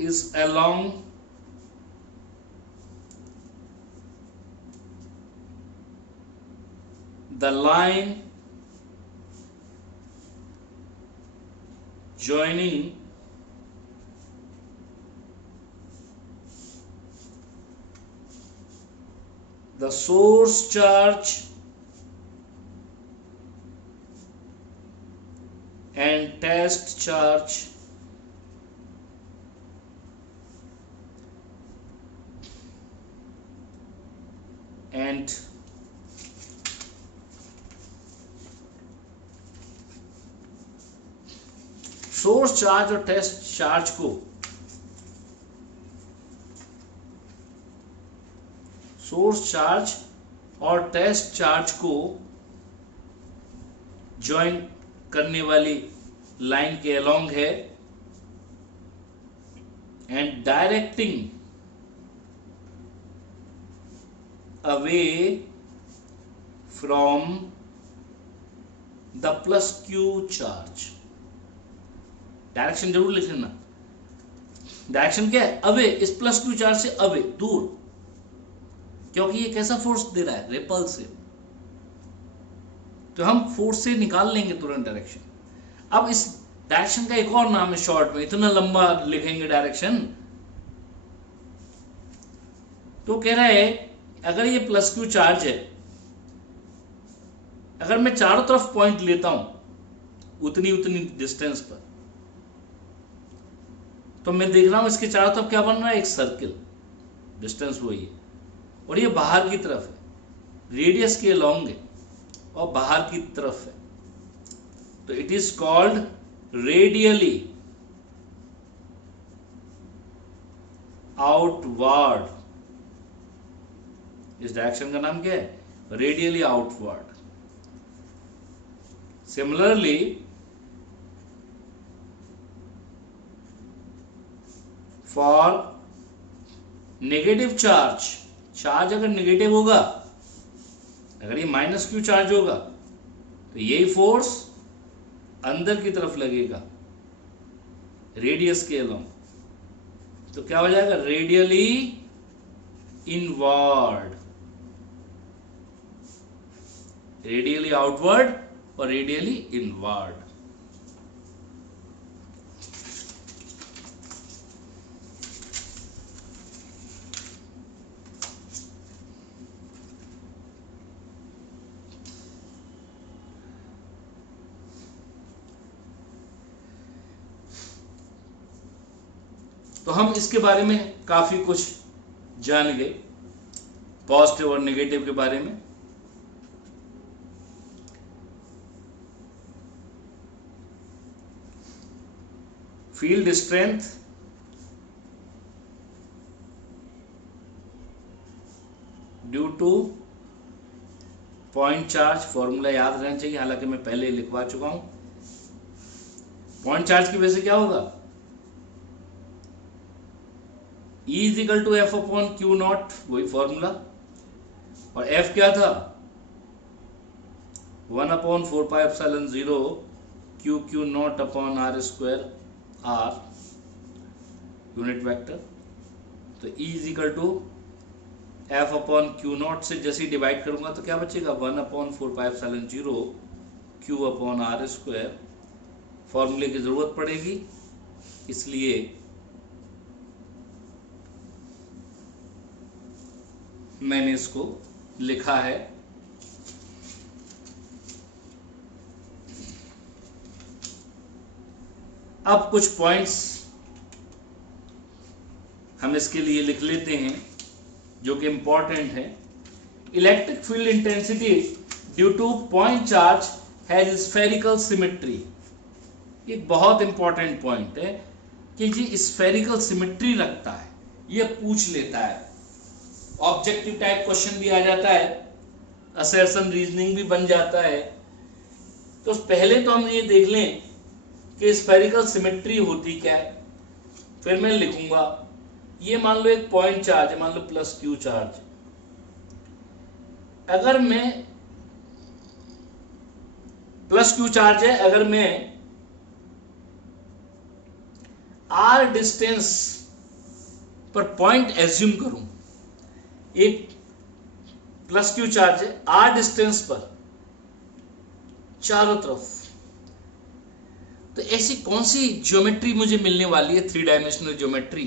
is along the line joining the source charge and test charge and source charge और test charge को join करने वाली line के along है and directing away from the plus q charge. Direction जरूर लिख लेना। Direction क्या है? अवे, इस प्लस क्यू चार्ज से अवे, दूर, क्योंकि ये कैसा फोर्स दे रहा है? रिपल्सिव। तो हम फोर्स से निकाल लेंगे तुरंत डायरेक्शन। अब इस डायरेक्शन का एक और नाम है शॉर्ट में, इतना लंबा लिखेंगे डायरेक्शन। तो कह रहा है अगर ये प्लस क्यू चार्ज है, अगर मैं चारों तरफ पॉइंट लेता हूं उतनी डिस्टेंस पर, तो मैं देख रहा हूं इसके चारों तरफ क्या बन रहा है? एक सर्किल, डिस्टेंस वही है, और ये बाहर की तरफ है, रेडियस के अलोंग है और बाहर की तरफ है। तो it is called radially outward. इस डायरेक्शन का नाम क्या है? Radially outward. Similarly for negative charge अगर नेगेटिव होगा, अगर ये माइनस क्यू चार्ज होगा, तो यही फोर्स अंदर की तरफ लगेगा रेडियस के अलोंग। तो क्या हो जाएगा? रेडियली इनवर्ड, रेडियली आउटवर्ड और रेडियली इनवर्ड। तो हम इसके बारे में काफी कुछ जान गए, पॉजिटिव और नेगेटिव के बारे में। Field strength due two point charge, formula याद रहना चाहिए, हालांकि मैं पहले लिखवा चुका हूं। पॉइंट चार्ज की वजह से क्या होगा? E is equal to F upon Q naught, वही फॉर्मूला। और F क्या था? 1/4πε0 Q naught upon R square R, unit vector. तो E is equal to F upon Q naught से जैसे ही डिवाइड करूंगा तो क्या बचेगा? 1/4πε0 क्यू अपॉन आर स्क्वायर। फॉर्मूले की जरूरत पड़ेगी, इसलिए मैंने इसको लिखा है। अब कुछ पॉइंट्स हम इसके लिए लिख लेते हैं जो कि इंपॉर्टेंट है। Electric field intensity due two point charge has spherical symmetry. एक बहुत इंपॉर्टेंट पॉइंट है कि ये स्फेरिकल सिमेट्री रखता है, ये पूछ लेता है। ऑब्जेक्टिव टाइप क्वेश्चन भी आ जाता है, असर्शन रीजनिंग भी बन जाता है। तो पहले तो हम ये देख लें कि स्फेरिकल सिमेट्री होती क्या है, फिर मैं लिखूंगा। ये मान लो एक पॉइंट चार्ज है, मान लो प्लस क्यू चार्ज। अगर मैं प्लस क्यू चार्ज है, अगर मैं आर डिस्टेंस पर पॉइंट एज्यूम करूं, एक प्लस क्यू चार्ज है, आर डिस्टेंस पर चारों तरफ, तो ऐसी कौन सी ज्योमेट्री मुझे मिलने वाली है? 3 डायमेंशनल ज्योमेट्री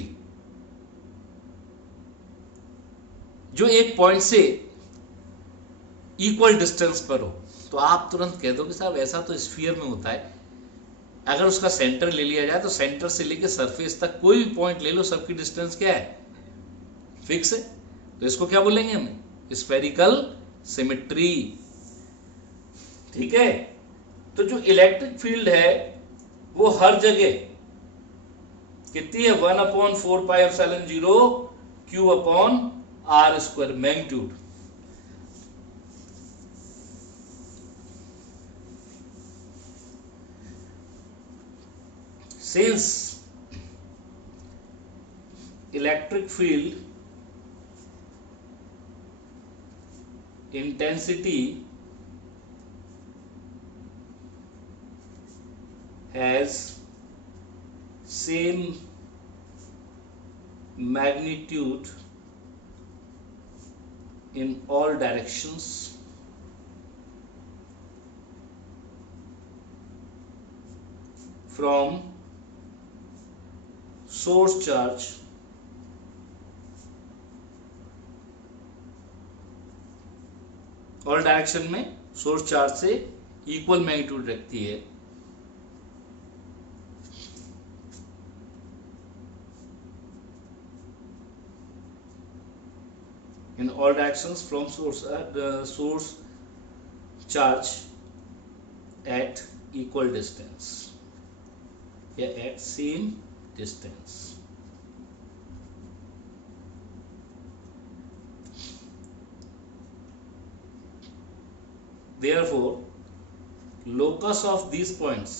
जो एक पॉइंट से इक्वल डिस्टेंस पर हो। तो आप तुरंत कह दो कि साहब ऐसा तो स्फीयर में होता है। अगर उसका सेंटर ले लिया जाए तो सेंटर से लेकर सरफेस तक कोई भी पॉइंट ले लो, सबकी डिस्टेंस क्या है? फिक्स है। तो इसको क्या बोलेंगे? हमें स्फेरिकल सिमेट्री। ठीक है, तो जो इलेक्ट्रिक फील्ड है वो हर जगह कितनी है, 1/4πε0 Q/r², magnitude. Since electric field intensity has same magnitude in all directions, from source charge all direction में सोर्स चार्ज से इक्वल मैग्नीट्यूड रखती है। in all directions from source charge at equal distance या at same distance। therefore locus of these points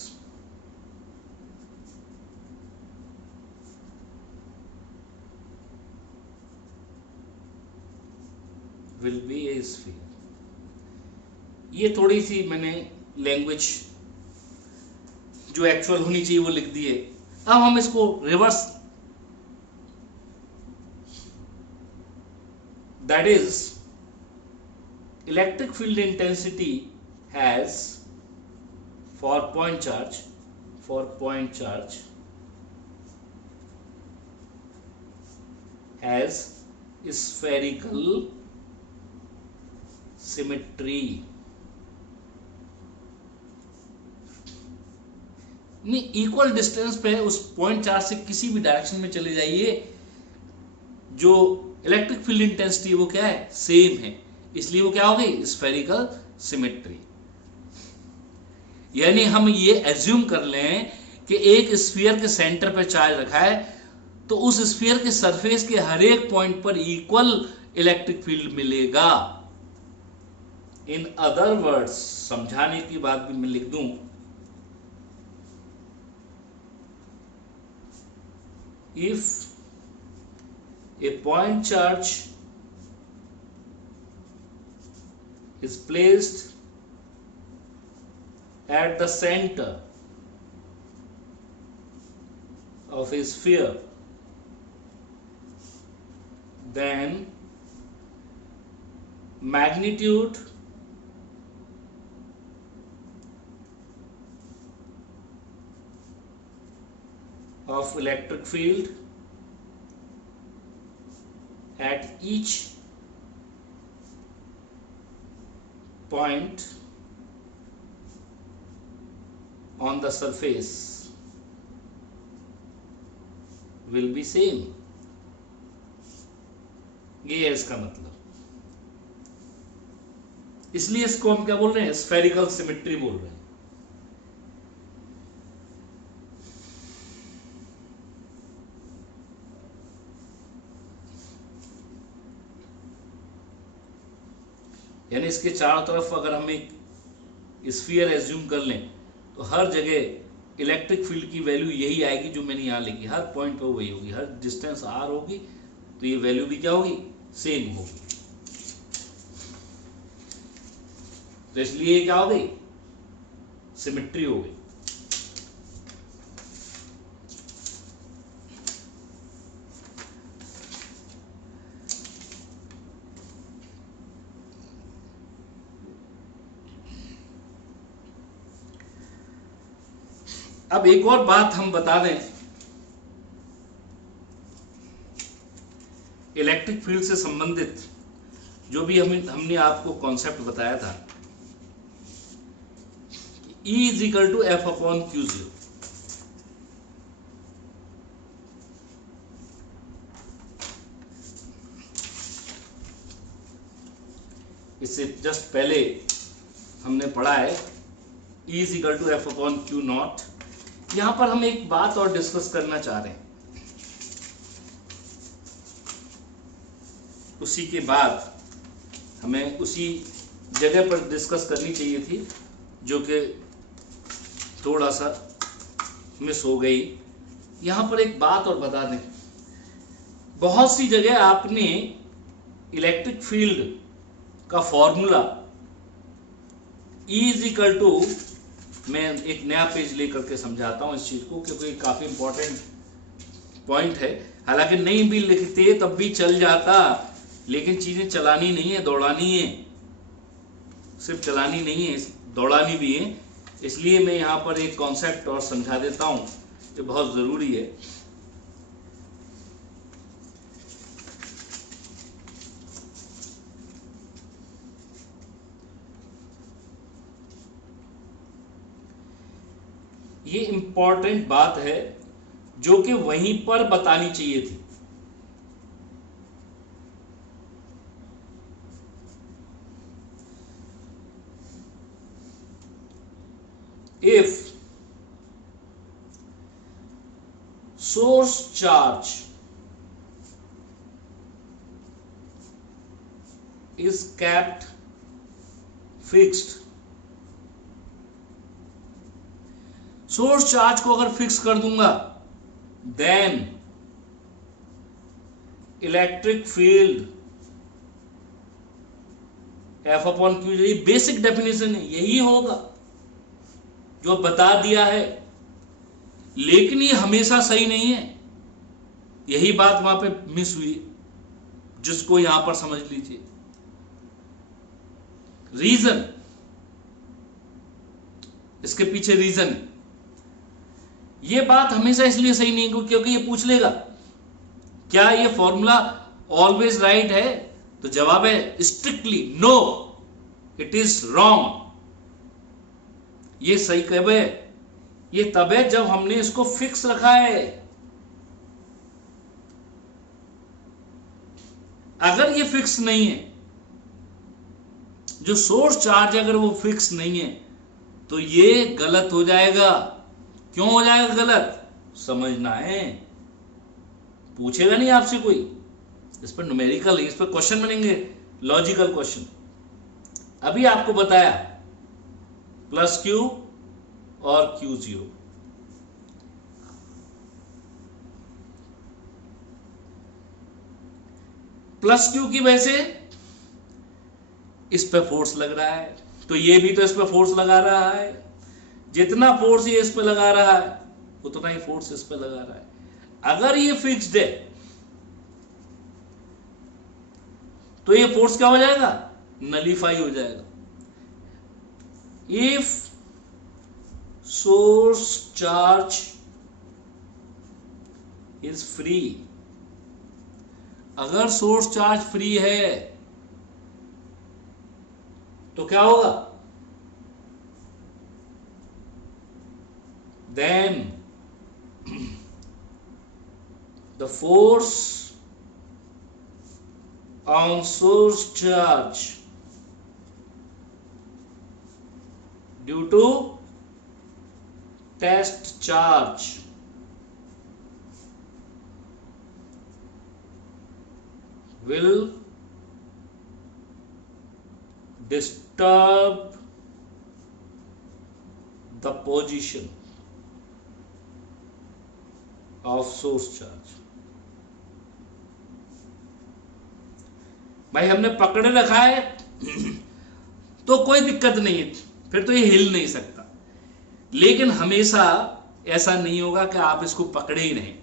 will be a sphere। ये थोड़ी सी मैंने language जो actual होनी चाहिए वो लिख दी है। अब हम इसको reverse, that is electric field intensity has for point charge has spherical symmetry। नहीं, इक्वल डिस्टेंस पे उस पॉइंट चार्ज से किसी भी डायरेक्शन में चले जाइए, जो इलेक्ट्रिक फील्ड इंटेंसिटी वो क्या है, सेम है, इसलिए वो क्या हो गई, स्फेरिकल सिमेट्री। यानी हम ये एज्यूम कर लें कि एक स्फीयर के सेंटर पे चार्ज रखा है, तो उस स्फीयर के सरफेस के हर एक पॉइंट पर इक्वल इलेक्ट्रिक फील्ड मिलेगा। इन अदर वर्ड्स, समझाने की बात भी मैं लिख दूं, if a point charge is placed at the center of a sphere, then magnitude of electric field at each point on the surface will be same। ये है इसका मतलब, इसलिए इसको हम क्या बोल रहे हैं, स्फेरिकल सिमेट्री बोल रहे हैं। यानी इसके चारों तरफ अगर हम एक स्फीयर एज्यूम कर लें, तो हर जगह इलेक्ट्रिक फील्ड की वैल्यू यही आएगी जो मैंने यहां लिखी, हर पॉइंट पर वही होगी, हर डिस्टेंस r होगी, तो ये वैल्यू भी क्या होगी, सेम होगी। तो इसलिए क्या हो गई, सिमेट्री हो गई। अब एक और बात हम बता दें, इलेक्ट्रिक फील्ड से संबंधित जो भी हमने आपको कॉन्सेप्ट बताया था, E = F/Q0। इससे जस्ट पहले हमने पढ़ा है E is equal to F upon Q nought. यहां पर हम एक बात और डिस्कस करना चाह रहे हैं, उसी के बाद हमें उसी जगह पर डिस्कस करनी चाहिए थी जो कि थोड़ा सा मिस हो गई। यहां पर एक बात और बता दें, बहुत सी जगह आपने इलेक्ट्रिक फील्ड का formula E is equal to, मैं एक नया पेज लेकर के समझाता हूं इस चीज को क्योंकि काफी इंपॉर्टेंट पॉइंट है। हालांकि नहीं भी लिखते तब भी चल जाता, लेकिन चीजें चलानी नहीं है, दौड़ानी है। सिर्फ चलानी नहीं है, दौड़ानी भी है। इसलिए मैं यहां पर एक कॉन्सेप्ट और समझा देता हूं जो बहुत जरूरी है। ये इंपॉर्टेंट बात है जो कि वहीं पर बतानी चाहिए थी। If source charge is kept fixed, source charge को अगर फिक्स कर दूंगा, then electric field F upon q, यही बेसिक डेफिनेशन है, यही होगा जो बता दिया है। लेकिन ये हमेशा सही नहीं है, यही बात वहां पे मिस हुई, जिसको यहां पर समझ लीजिए। रीजन, इसके पीछे रीजन, ये बात हमेशा इसलिए सही नहीं क्योंकि ये पूछ लेगा क्या ये फॉर्मूला ऑलवेज राइट है, तो जवाब है strictly no, it is wrong. ये सही कब है? ये तब है जब हमने इसको फिक्स रखा है। अगर ये फिक्स नहीं है, जो सोर्स चार्ज अगर वो फिक्स नहीं है, तो ये गलत हो जाएगा। क्यों हो जाएगा गलत? समझना है, पूछेगा नहीं आपसे कोई, इस पर न्यूमेरिकल, इस पर क्वेश्चन बनेंगे, लॉजिकल क्वेश्चन। अभी आपको बताया प्लस क्यू और क्यू जीरो, प्लस क्यू की वजह से इस पे फोर्स लग रहा है, तो ये भी तो इस पे फोर्स लगा रहा है। जितना फोर्स ये इस पे लगा रहा है उतना ही फोर्स इस पे लगा रहा है। अगर ये फिक्स्ड है तो ये फोर्स क्या हो जाएगा? नलीफाई हो जाएगा। If source charge is free, अगर सोर्स चार्ज फ्री है तो क्या होगा? then the force on source charge due to test charge will disturb the position of source charge। भाई हमने पकड़े रखा है तो कोई दिक्कत नहीं है, फिर तो ये हिल नहीं सकता। लेकिन हमेशा ऐसा नहीं होगा कि आप इसको पकड़े ही नहीं।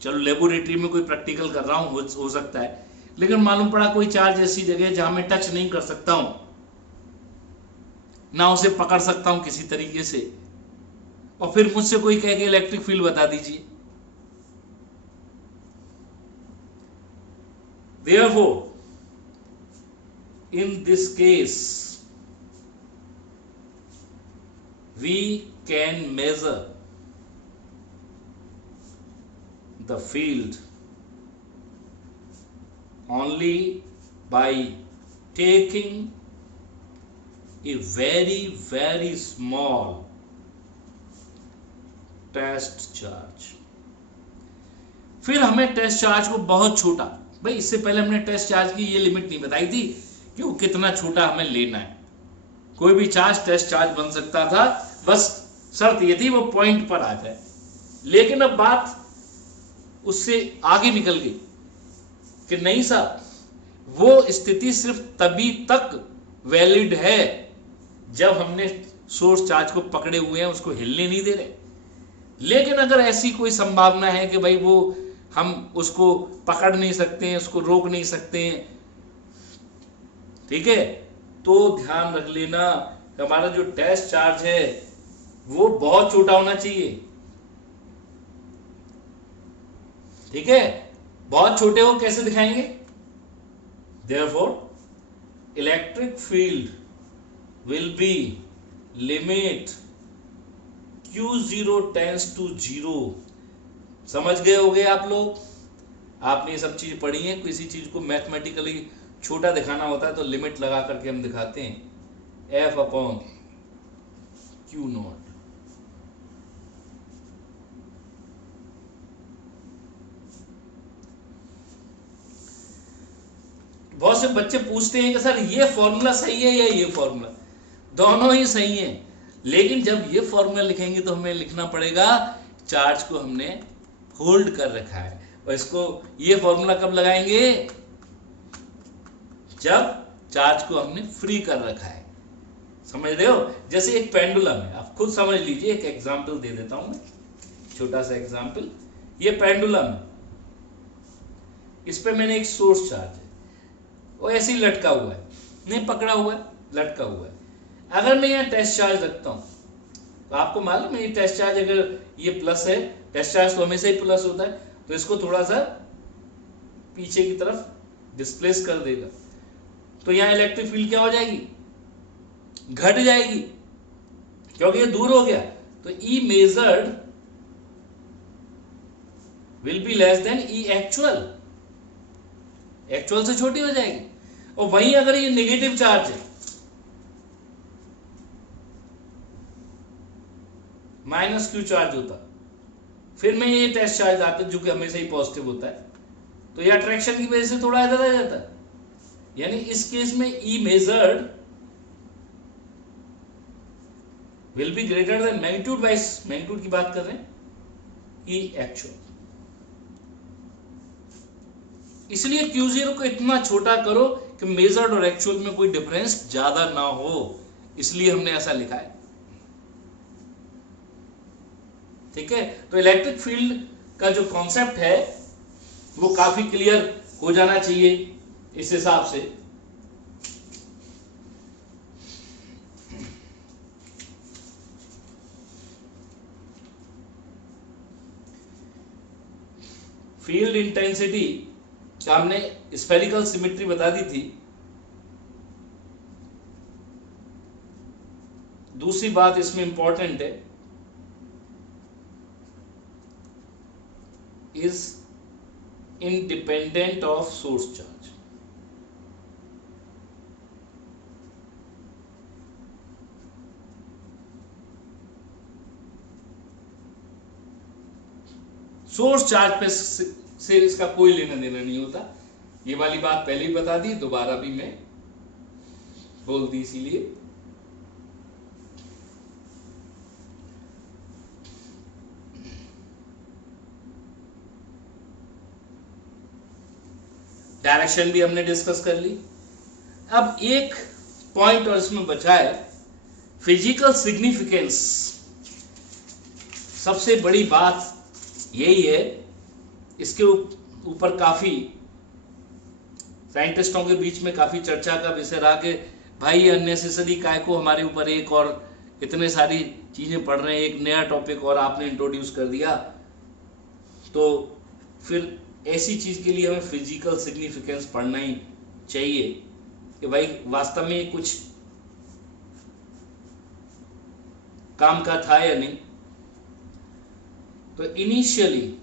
चलो लेबोरेटरी में कोई प्रैक्टिकल कर रहा हूं, हो सकता है, लेकिन मालूम पड़ा कोई चार्ज ऐसी जगह है जहां मैं टच नहीं कर सकता हूं, ना उसे पकड़ सकता हूं किसी तरीके से, और फिर मुझसे कोई कहे कि इलेक्ट्रिक फील्ड बता दीजिए। Therefore, in this case, we can measure the field only by taking a very small test charge. फिर हमें टेस्ट चार्ज को बहुत छोटा, भाई इससे पहले हमने टेस्ट चार्ज की ये लिमिट नहीं बताई थी कि वो कितना छोटा हमें लेना है। कोई भी चार्ज टेस्ट चार्ज बन सकता था, बस शर्त ये थी वो पॉइंट पर आ जाए। लेकिन अब बात उससे आगे निकल गई कि नहीं साहब, वो स्थिति सिर्फ तभी तक वैलिड है जब हमने सोर्स चार्ज को पकड़े हुए हैं, उसको हिलने नहीं दे रहे। लेकिन अगर ऐसी कोई संभावना है कि भाई वो हम उसको पकड़ नहीं सकते हैं, उसको रोक नहीं सकते हैं, ठीक है, तो ध्यान रख लेना हमारा जो टेस्ट चार्ज है वो बहुत छोटा होना चाहिए। ठीक है, बहुत छोटे हो कैसे दिखाएंगे? Therefore, electric field will be limit Q0 tends to 0। समझ गए होगे आप लोग? आपने ये सब चीज पढ़ी है। किसी चीज को मैथमेटिकली छोटा दिखाना होता है तो लिमिट लगा करके हम दिखाते हैं, F अपॉन Q नॉट। बहुत से बच्चे पूछते हैं कि सर ये फॉर्मूला सही है या ये फॉर्मूला? दोनों ही सही है, लेकिन जब ये फॉर्मूला लिखेंगे तो हमें लिखना पड़ेगा चार्ज को हमने होल्ड कर रखा है। और इसको ये फॉर्मूला कब लगाएंगे? जब चार्ज को हमने फ्री कर रखा है। समझ रहे हो? जैसे एक पेंडुलम है, आप खुद समझ लीजिए। एक एग्जांपल दे देता हूं मैं, छोटा सा एग्जांपल। ये पेंडुलम है, इस पे मैंने एक सोर्स चार्ज है, वो ऐसे ही लटका हुआ है, नहीं पकड़ा हुआ है, लटका हुआ है। अगर मैं यहाँ टेस्ट चार्ज रखता हूं तो आपको मालूम है ये टेस्ट चार्ज, अगर ये प्लस है, टेस्ट चार्ज तो हमेशा ही प्लस होता है, तो इसको थोड़ा सा पीछे की तरफ डिस्प्लेस कर देगा, तो यहाँ इलेक्ट्रिक फील्ड क्या हो जाएगी? घट जाएगी, क्योंकि ये दूर हो गया। तो E measured will be less than E actual, actual से छोटी हो जाएगी। और वहीं अगर ये नेगेटिव चार्ज है, माइनस क्यू चार्ज होता, फिर में ये टेस्ट चार्ज आता जो कि हमेशा ही पॉजिटिव होता है, तो ये अट्रैक्शन की वजह से थोड़ा इधर आ जाता है। यानी इस केस में E measured will be greater than magnitude wise, magnitude की बात कर रहे हैं, E एक्चुअल। इसलिए Q0 को इतना छोटा करो कि मेजर्ड और एक्चुअल में कोई डिफरेंस ज्यादा ना हो, इसलिए हमने ऐसा लिखा है। ठीक है, तो इलेक्ट्रिक फील्ड का जो कॉन्सेप्ट है वो काफी क्लियर हो जाना चाहिए इस हिसाब से। फील्ड इंटेंसिटी का हमने स्फेरिकल सिमेट्री बता दी थी। दूसरी बात इसमें इंपॉर्टेंट है, is independent of source charge. Source charge पे से इसका कोई लेना देना नहीं होता। ये वाली बात पहले ही बता दी, दोबारा भी मैं बोल दी इसीलिए। डायरेक्शन भी हमने डिस्कस कर ली। अब एक पॉइंट और इसमें बचा है, फिजिकल सिग्निफिकेंस। सबसे बड़ी बात यही है, इसके ऊपर काफी साइंटिस्टों के बीच में काफी चर्चा का विषय रहा कि भाई अननेसेसरी काय को हमारे ऊपर एक और इतने सारी चीजें पढ़ रहे हैं, एक नया टॉपिक और आपने इंट्रोड्यूस कर दिया। तो फिर ऐसी चीज के लिए हमें फिजिकल सिग्निफिकेंस पढ़ना ही चाहिए कि भाई वास्तव में कुछ काम का था या नहीं। तो initially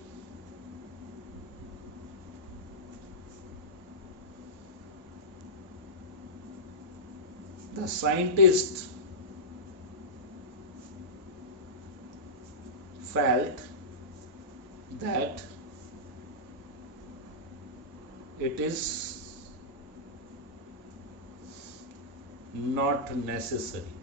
scientist felt that it is not necessary.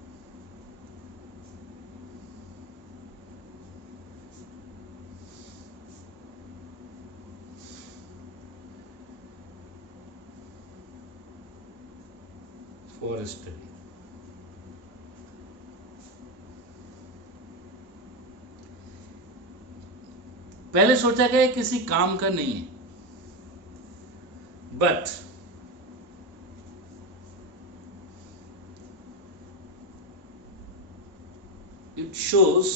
For study. पहले सोचा गया किसी काम का नहीं है, but it shows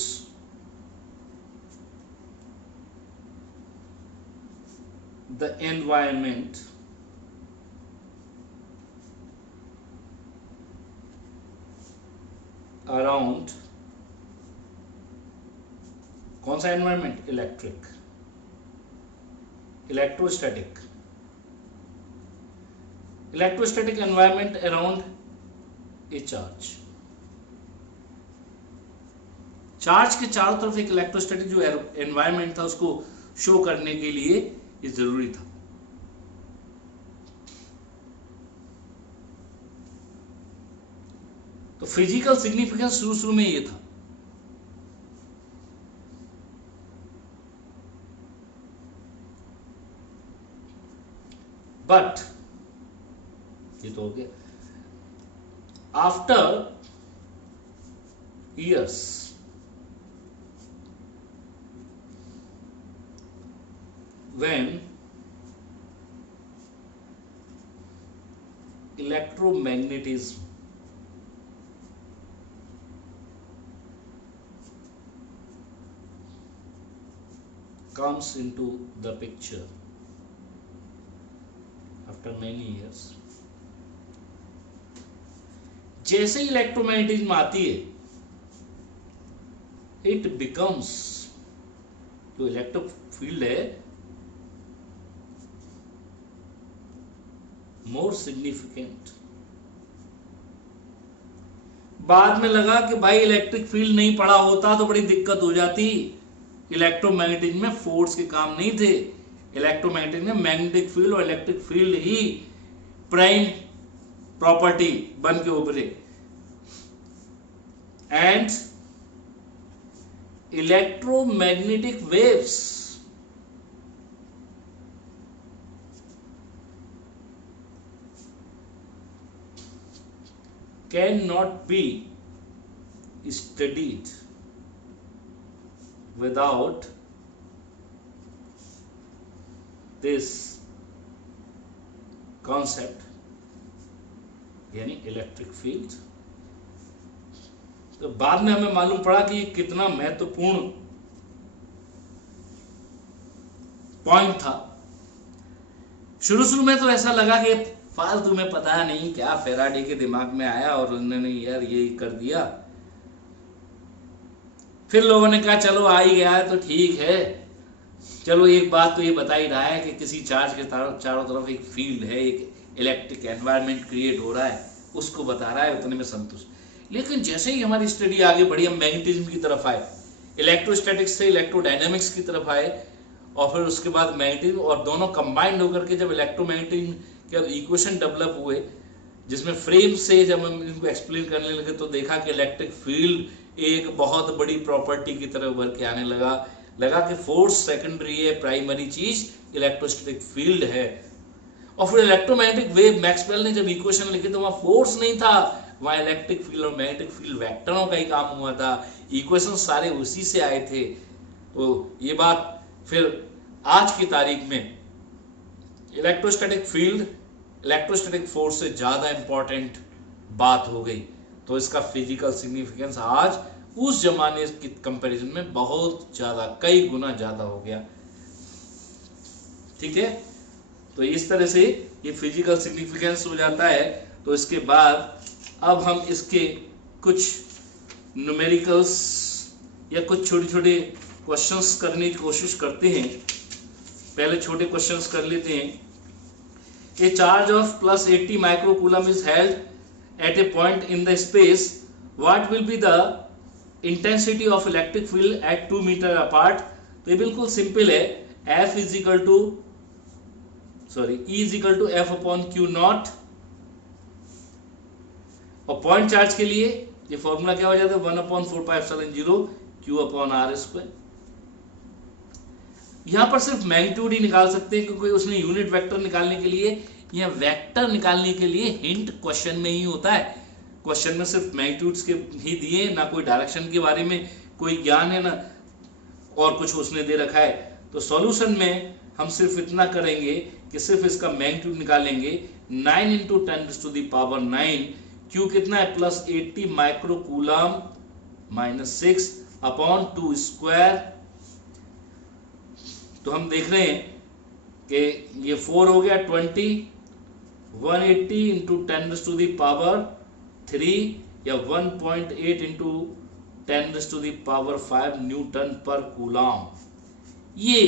the environment around. कौन सा environment? Electric, electrostatic, electrostatic environment around a charge. Charge के चारों तरफ एक इलेक्ट्रोस्टैटिक जो एनवायरमेंट था उसको शो करने के लिए ये जरूरी था। तो फिजिकल सिग्निफिकेंस शुरू शुरू में ये था। बट ये तो हो गया। After years when electromagnetism comes into the picture after many years, जैसे इलेक्ट्रोमैग्नेटिज्म आती है इट बिकम्स, जो इलेक्ट्रिक फील्ड है मोर सिग्निफिकेंट। बाद में लगा कि भाई इलेक्ट्रिक फील्ड नहीं पड़ा होता तो बड़ी दिक्कत हो जाती, इलेक्ट्रोमैग्नेटिज्म में फोर्स के काम नहीं थे, इलेक्ट्रोमैग्नेटिज्म में मैग्नेटिक फील्ड और इलेक्ट्रिक फील्ड ही प्राइम प्रॉपर्टी बन के उभरे। And electromagnetic waves cannot be studied without this concept, यानी इलेक्ट्रिक फील्ड। तो बाद में हमें मालूम पड़ा कि ये कितना महत्वपूर्ण पॉइंट था। शुरू शुरू में तो ऐसा लगा कि फालतू में पता नहीं क्या फेराडे के दिमाग में आया और उन्होंने यार ये कर दिया। फिर लोगों ने कहा चलो आ ही गया है तो ठीक है, चलो एक बात तो ये बता ही रहा है कि किसी चार्ज के चारों तरफ एक फील्ड है, एक इलेक्ट्रिक एनवायरनमेंट क्रिएट हो रहा है, उसको बता रहा है, उतने में संतुष्ट। लेकिन जैसे ही हमारी स्टडी आगे बढ़ी, हम मैग्नेटिज्म की तरफ आए, इलेक्ट्रोस्टैटिक्स से इलेक्ट्रोडायनेमिक्स की तरफ आए, और फिर उसके बाद मैग्नेटिज्म, और दोनों कंबाइंड होकर के जब इलेक्ट्रोमैग्नेटिज्म के इक्वेशन डेवलप हुए, जिसमें फ्रेम से जब हम इनको एक्सप्लेन करने लगे तो देखा कि इलेक्ट्रिक फील्ड एक बहुत बड़ी प्रॉपर्टी की तरह उभर के आने लगा कि फोर्स सेकेंडरी है, प्राइमरी चीज इलेक्ट्रोस्टैटिक फील्ड है। और फिर इलेक्ट्रोमैग्नेटिक वेव, मैक्सवेल ने जब इक्वेशन लिखी तो वहां फोर्स नहीं था, वहां इलेक्ट्रिक फील्ड और मैग्नेटिक फील्ड वेक्टरों का ही काम हुआ था, इक्वेशन सारे उसी से आए थे। तो ये बात फिर आज की तारीख में इलेक्ट्रोस्टैटिक फील्ड इलेक्ट्रोस्टैटिक फोर्स से ज्यादा इंपॉर्टेंट बात हो गई। तो इसका फिजिकल सिग्निफिकेंस आज उस जमाने की कंपैरिजन में बहुत ज्यादा, कई गुना ज्यादा हो गया। ठीक है, तो इस तरह से ये फिजिकल सिग्निफिकेंस हो जाता है। तो इसके बाद अब हम इसके कुछ न्यूमेरिकल्स या कुछ छोटे छोटे क्वेश्चंस करने की कोशिश करते हैं। पहले छोटे क्वेश्चंस कर लेते हैं। A charge of plus 80 microcoulomb is held at a point in the space, what will be the intensity of electric field at 2 metre apart? तो ये बिल्कुल सिंपल है, F is equal to E is equal to F upon Q naught, और point charge के लिए ये formula क्या हो जाता है 1 upon 4πε0 Q upon R square. यहां पर सिर्फ मैग्नीट्यूड ही निकाल सकते हैं क्योंकि उसने यूनिट वेक्टर निकालने के लिए या वेक्टर निकालने के लिए हिंट क्वेश्चन में ही होता है। क्वेश्चन में सिर्फ मैग्नीट्यूड्स के ही दिए, ना कोई डायरेक्शन के बारे में कोई ज्ञान है ना और कुछ उसने दे रखा है। तो सॉल्यूशन में हम सिर्फ इतना करेंगे कि सिर्फ इसका मैग्नीट्यूड निकालेंगे, 9 × 10⁻⁹, क्यू कितना है plus 80 micro coulomb minus 6 upon 2 square. तो हम देख रहे हैं कि ये 4 हो गया 20, 180 × 10⁻³ या 1.8 × 10⁵ न्यूटन पर कूलम। ये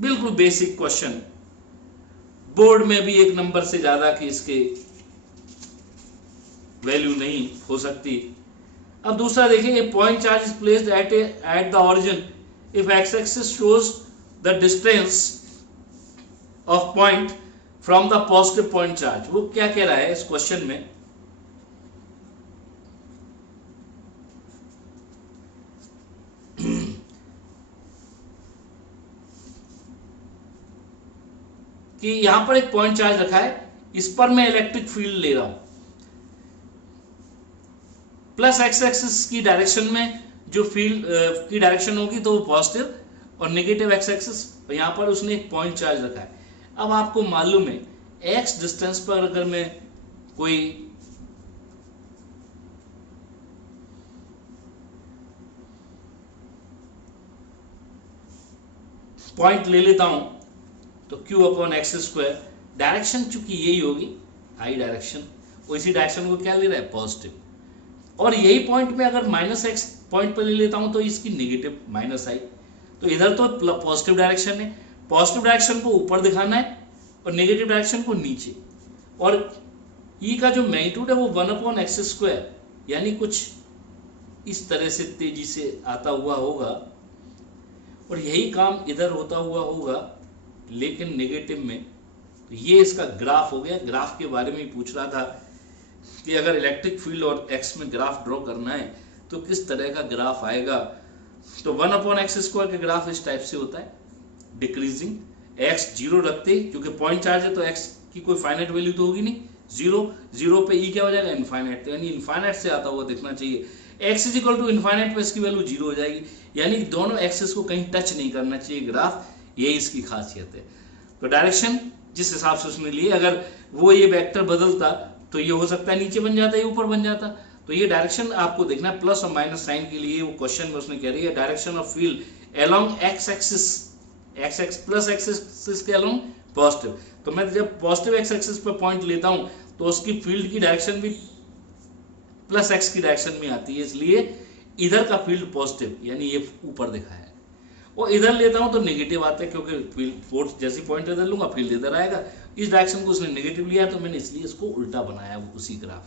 बिल्कुल बेसिक क्वेश्चन, बोर्ड में भी एक नंबर से ज्यादा की इसके वैल्यू नहीं हो सकती। अब दूसरा देखें, a point charge is placed at the origin if X axis shows the distance of point from the positive point charge. वो क्या कह रहा है इस क्वेश्चन में, कि यहां पर एक पॉइंट चार्ज रखा है, इस पर मैं इलेक्ट्रिक फील्ड ले रहा हूं, प्लस एक्स एक्सिस की डायरेक्शन में जो फील्ड की डायरेक्शन होगी तो वो पॉजिटिव, और नेगेटिव एक्स एक्सिस, और यहां पर उसने एक पॉइंट चार्ज रखा है। अब आपको मालूम है एक्स डिस्टेंस पर अगर मैं कोई पॉइंट ले लेता हूं तो Q upon x square, direction चूंकि यही होगी आई डायरेक्शन, और इसी डायरेक्शन को क्या ले रहा है पॉजिटिव, और यही पॉइंट में अगर माइनस एक्स पॉइंट पर ले लेता हूं तो इसकी नेगेटिव माइनस आई। तो इधर तो पॉजिटिव डायरेक्शन है, पॉजिटिव डायरेक्शन को ऊपर दिखाना है और नेगेटिव डायरेक्शन को नीचे, और ई का जो मैग्नीट्यूड है वो 1 अपॉन एक्स स्क्वायर, यानी कुछ इस तरह से तेजी से आता हुआ होगा, और यही काम इधर होता हुआ होगा लेकिन नेगेटिव में। तो ये इसका ग्राफ हो गया। ग्राफ के बारे में पूछ रहा था कि अगर इलेक्ट्रिक फील्ड और एक्स में ग्राफ ड्रॉ करना है तो किस तरह का ग्राफ आएगा। तो 1 अपॉन एक्स स्क्वायर का ग्राफ इस टाइप से होता है, डिक्रीजिंग, एक्स जीरो रखते क्योंकि पॉइंट चार्ज है तो एक्स की कोई फाइनाइट वैल्यू तो होगी नहीं, जीरो पे ई क्या हो जाएगा इनफाइनाइट, तो यानी इनफाइनाइट से आता हुआ दिखना चाहिए। X is equal to infinite पे इसकी वैल्यू जीरो हो जाएगी, यानी दोनों एक्सिस को कहीं टच नहीं करना चाहिए ग्राफ, यही इसकी खासियत है। तो डायरेक्शन जिस हिसाब से उसने लिए, अगर वो ये वेक्टर बदलता तो ये हो सकता है नीचे बन जाता है, ये ऊपर बन जाता। तो ये डायरेक्शन आपको देखना है, प्लस और माइनस साइन के लिए वो क्वेश्चन में उसने कह रही है direction of field along x axis, x x plus x axis के अलोंग पॉजिटिव। तो मैं जब पॉजिटिव एक्स एक्सिस पर पॉइंट लेता हूं तो उसकी फील्ड की डायरेक्शन भी प्लस एक्स की डायरेक्शन में आती है, इसलिए इधर का फील्ड पॉजिटिव यानी ये ऊपर दिखा है, और इधर लेता हूं तो नेगेटिव आता है क्योंकि फील्ड फोर्स जैसी पॉइंट इधर लूंगा फील्ड इधर आएगा। इस डायरेक्शन को उसने नेगेटिव लिया तो मैंने इसलिए इसको उल्टा बनाया वो उसी ग्राफ।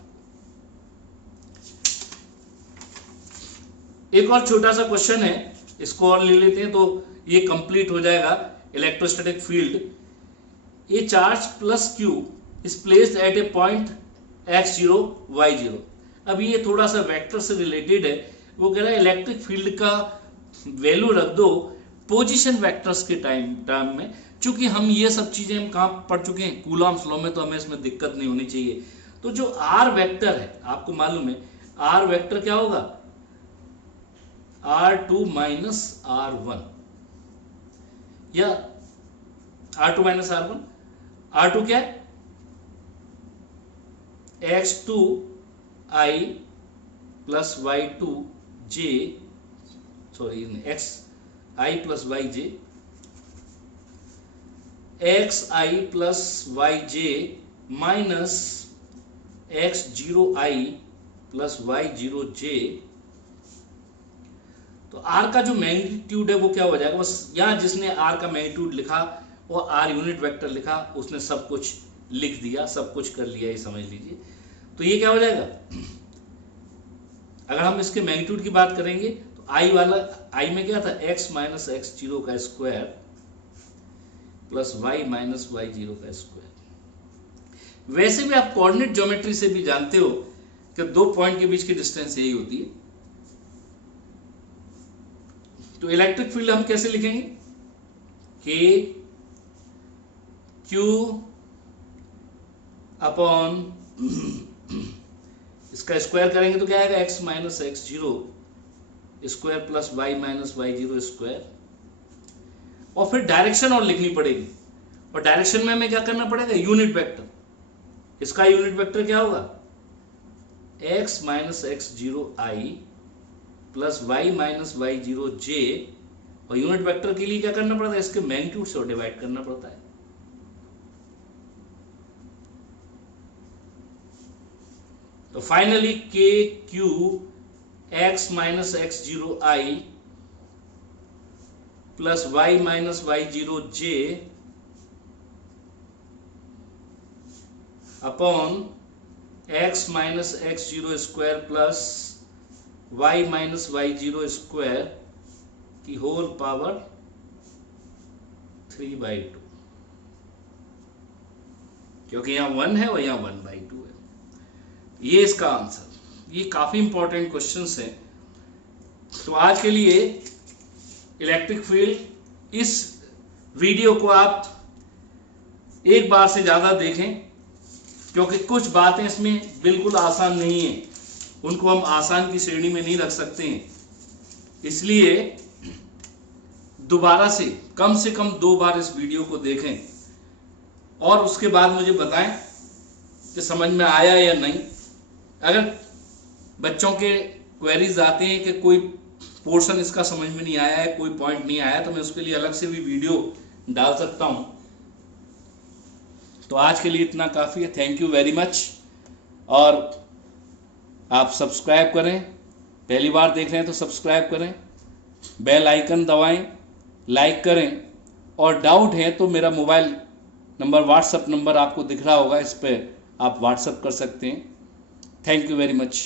एक और छोटा सा क्वेश्चन है, इसको और ले लेते हैं तो ये कंप्लीट हो जाएगा। Electrostatic field, A charge plus Q is placed eight a point x0 y0। अब ये थोड़ा सा वेक्टर से रिलेटेड है, वो कह रहा है इलेक्ट्रिक फील्ड का वैल्यू रख दो पोजीशन वेक्टर्स के टर्म में। चूंकि हम ये सब चीजें हम कहाँ पढ़ चुके हैं कूलॉम्स लॉ में, तो हमें इसमें दिक्कत नहीं होनी चाहिए। तो जो आर वेक्टर है आपको मालूम है, आर वेक्टर क्या होगा R2 माइनस R1 या R2 माइनस R1। R2 क्या है x2i plus y2j, sorry xi plus yj, xi plus yj minus x0i plus y0j। तो r का जो मैग्नीट्यूड है वो क्या हो जाएगा, बस यहां जिसने r का मैग्नीट्यूड लिखा और r यूनिट वेक्टर लिखा उसने सब कुछ लिख दिया, सब कुछ कर लिया, ये समझ लीजिए। तो तो ये क्या हो जाएगा, अगर हम इसके मैग्नीट्यूड की बात करेंगे तो आई वाला, आई में क्या था, x माइनस एक्स जीरो का square plus y minus Y zero का स्क्वायर। वैसे भी आप कोऑर्डिनेट ज्योमेट्री से भी जानते हो कि दो पॉइंट के बीच की डिस्टेंस यही होती है। तो इलेक्ट्रिक फील्ड हम कैसे लिखेंगे, k q अपॉन इसका स्क्वायर करेंगे तो क्या आएगा, x minus x zero square plus y minus Y zero square. और फिर डायरेक्शन और लिखनी पड़ेगी, और डायरेक्शन में हमें क्या करना पड़ेगा, यूनिट वेक्टर। इसका यूनिट वेक्टर क्या होगा, x minus x zero I plus Y minus Y zero J, और यूनिट वेक्टर के लिए क्या करना पड़ता है, इसके मैग्नीट्यूड से डिवाइड करना पड़ता है। तो finally K Q X minus x zero I plus Y minus Y zero J upon X minus x zero square plus Y minus Y zero square की होल पावर 3/2, क्योंकि यहां 1 है और यहां 1/2 है। ये इसका आंसर। ये काफी इंपॉर्टेंट क्वेश्चंस हैं। तो आज के लिए इलेक्ट्रिक फील्ड, इस वीडियो को आप एक बार से ज्यादा देखें, क्योंकि कुछ बातें इसमें बिल्कुल आसान नहीं है, उनको हम आसान की श्रेणी में नहीं रख सकते हैं। इसलिए दोबारा से कम 2 बार इस वीडियो को देखें और उसके बाद मुझे बताएं कि समझ में आया या नहीं। अगर बच्चों के क्वेरीज आते हैं कि कोई पोर्शन इसका समझ में नहीं आया है, कोई पॉइंट नहीं आया, तो मैं उसके लिए अलग से भी वीडियो डाल सकता हूं। तो आज के लिए इतना काफ़ी है। Thank you very much. और आप सब्सक्राइब करें, पहली बार देख रहे हैं तो सब्सक्राइब करें, बेल आइकन दबाएं, लाइक करें, और डाउट है तो मेरा मोबाइल नंबर, व्हाट्सएप नंबर आपको दिख रहा होगा, इस पर आप व्हाट्सएप कर सकते हैं। Thank you very much.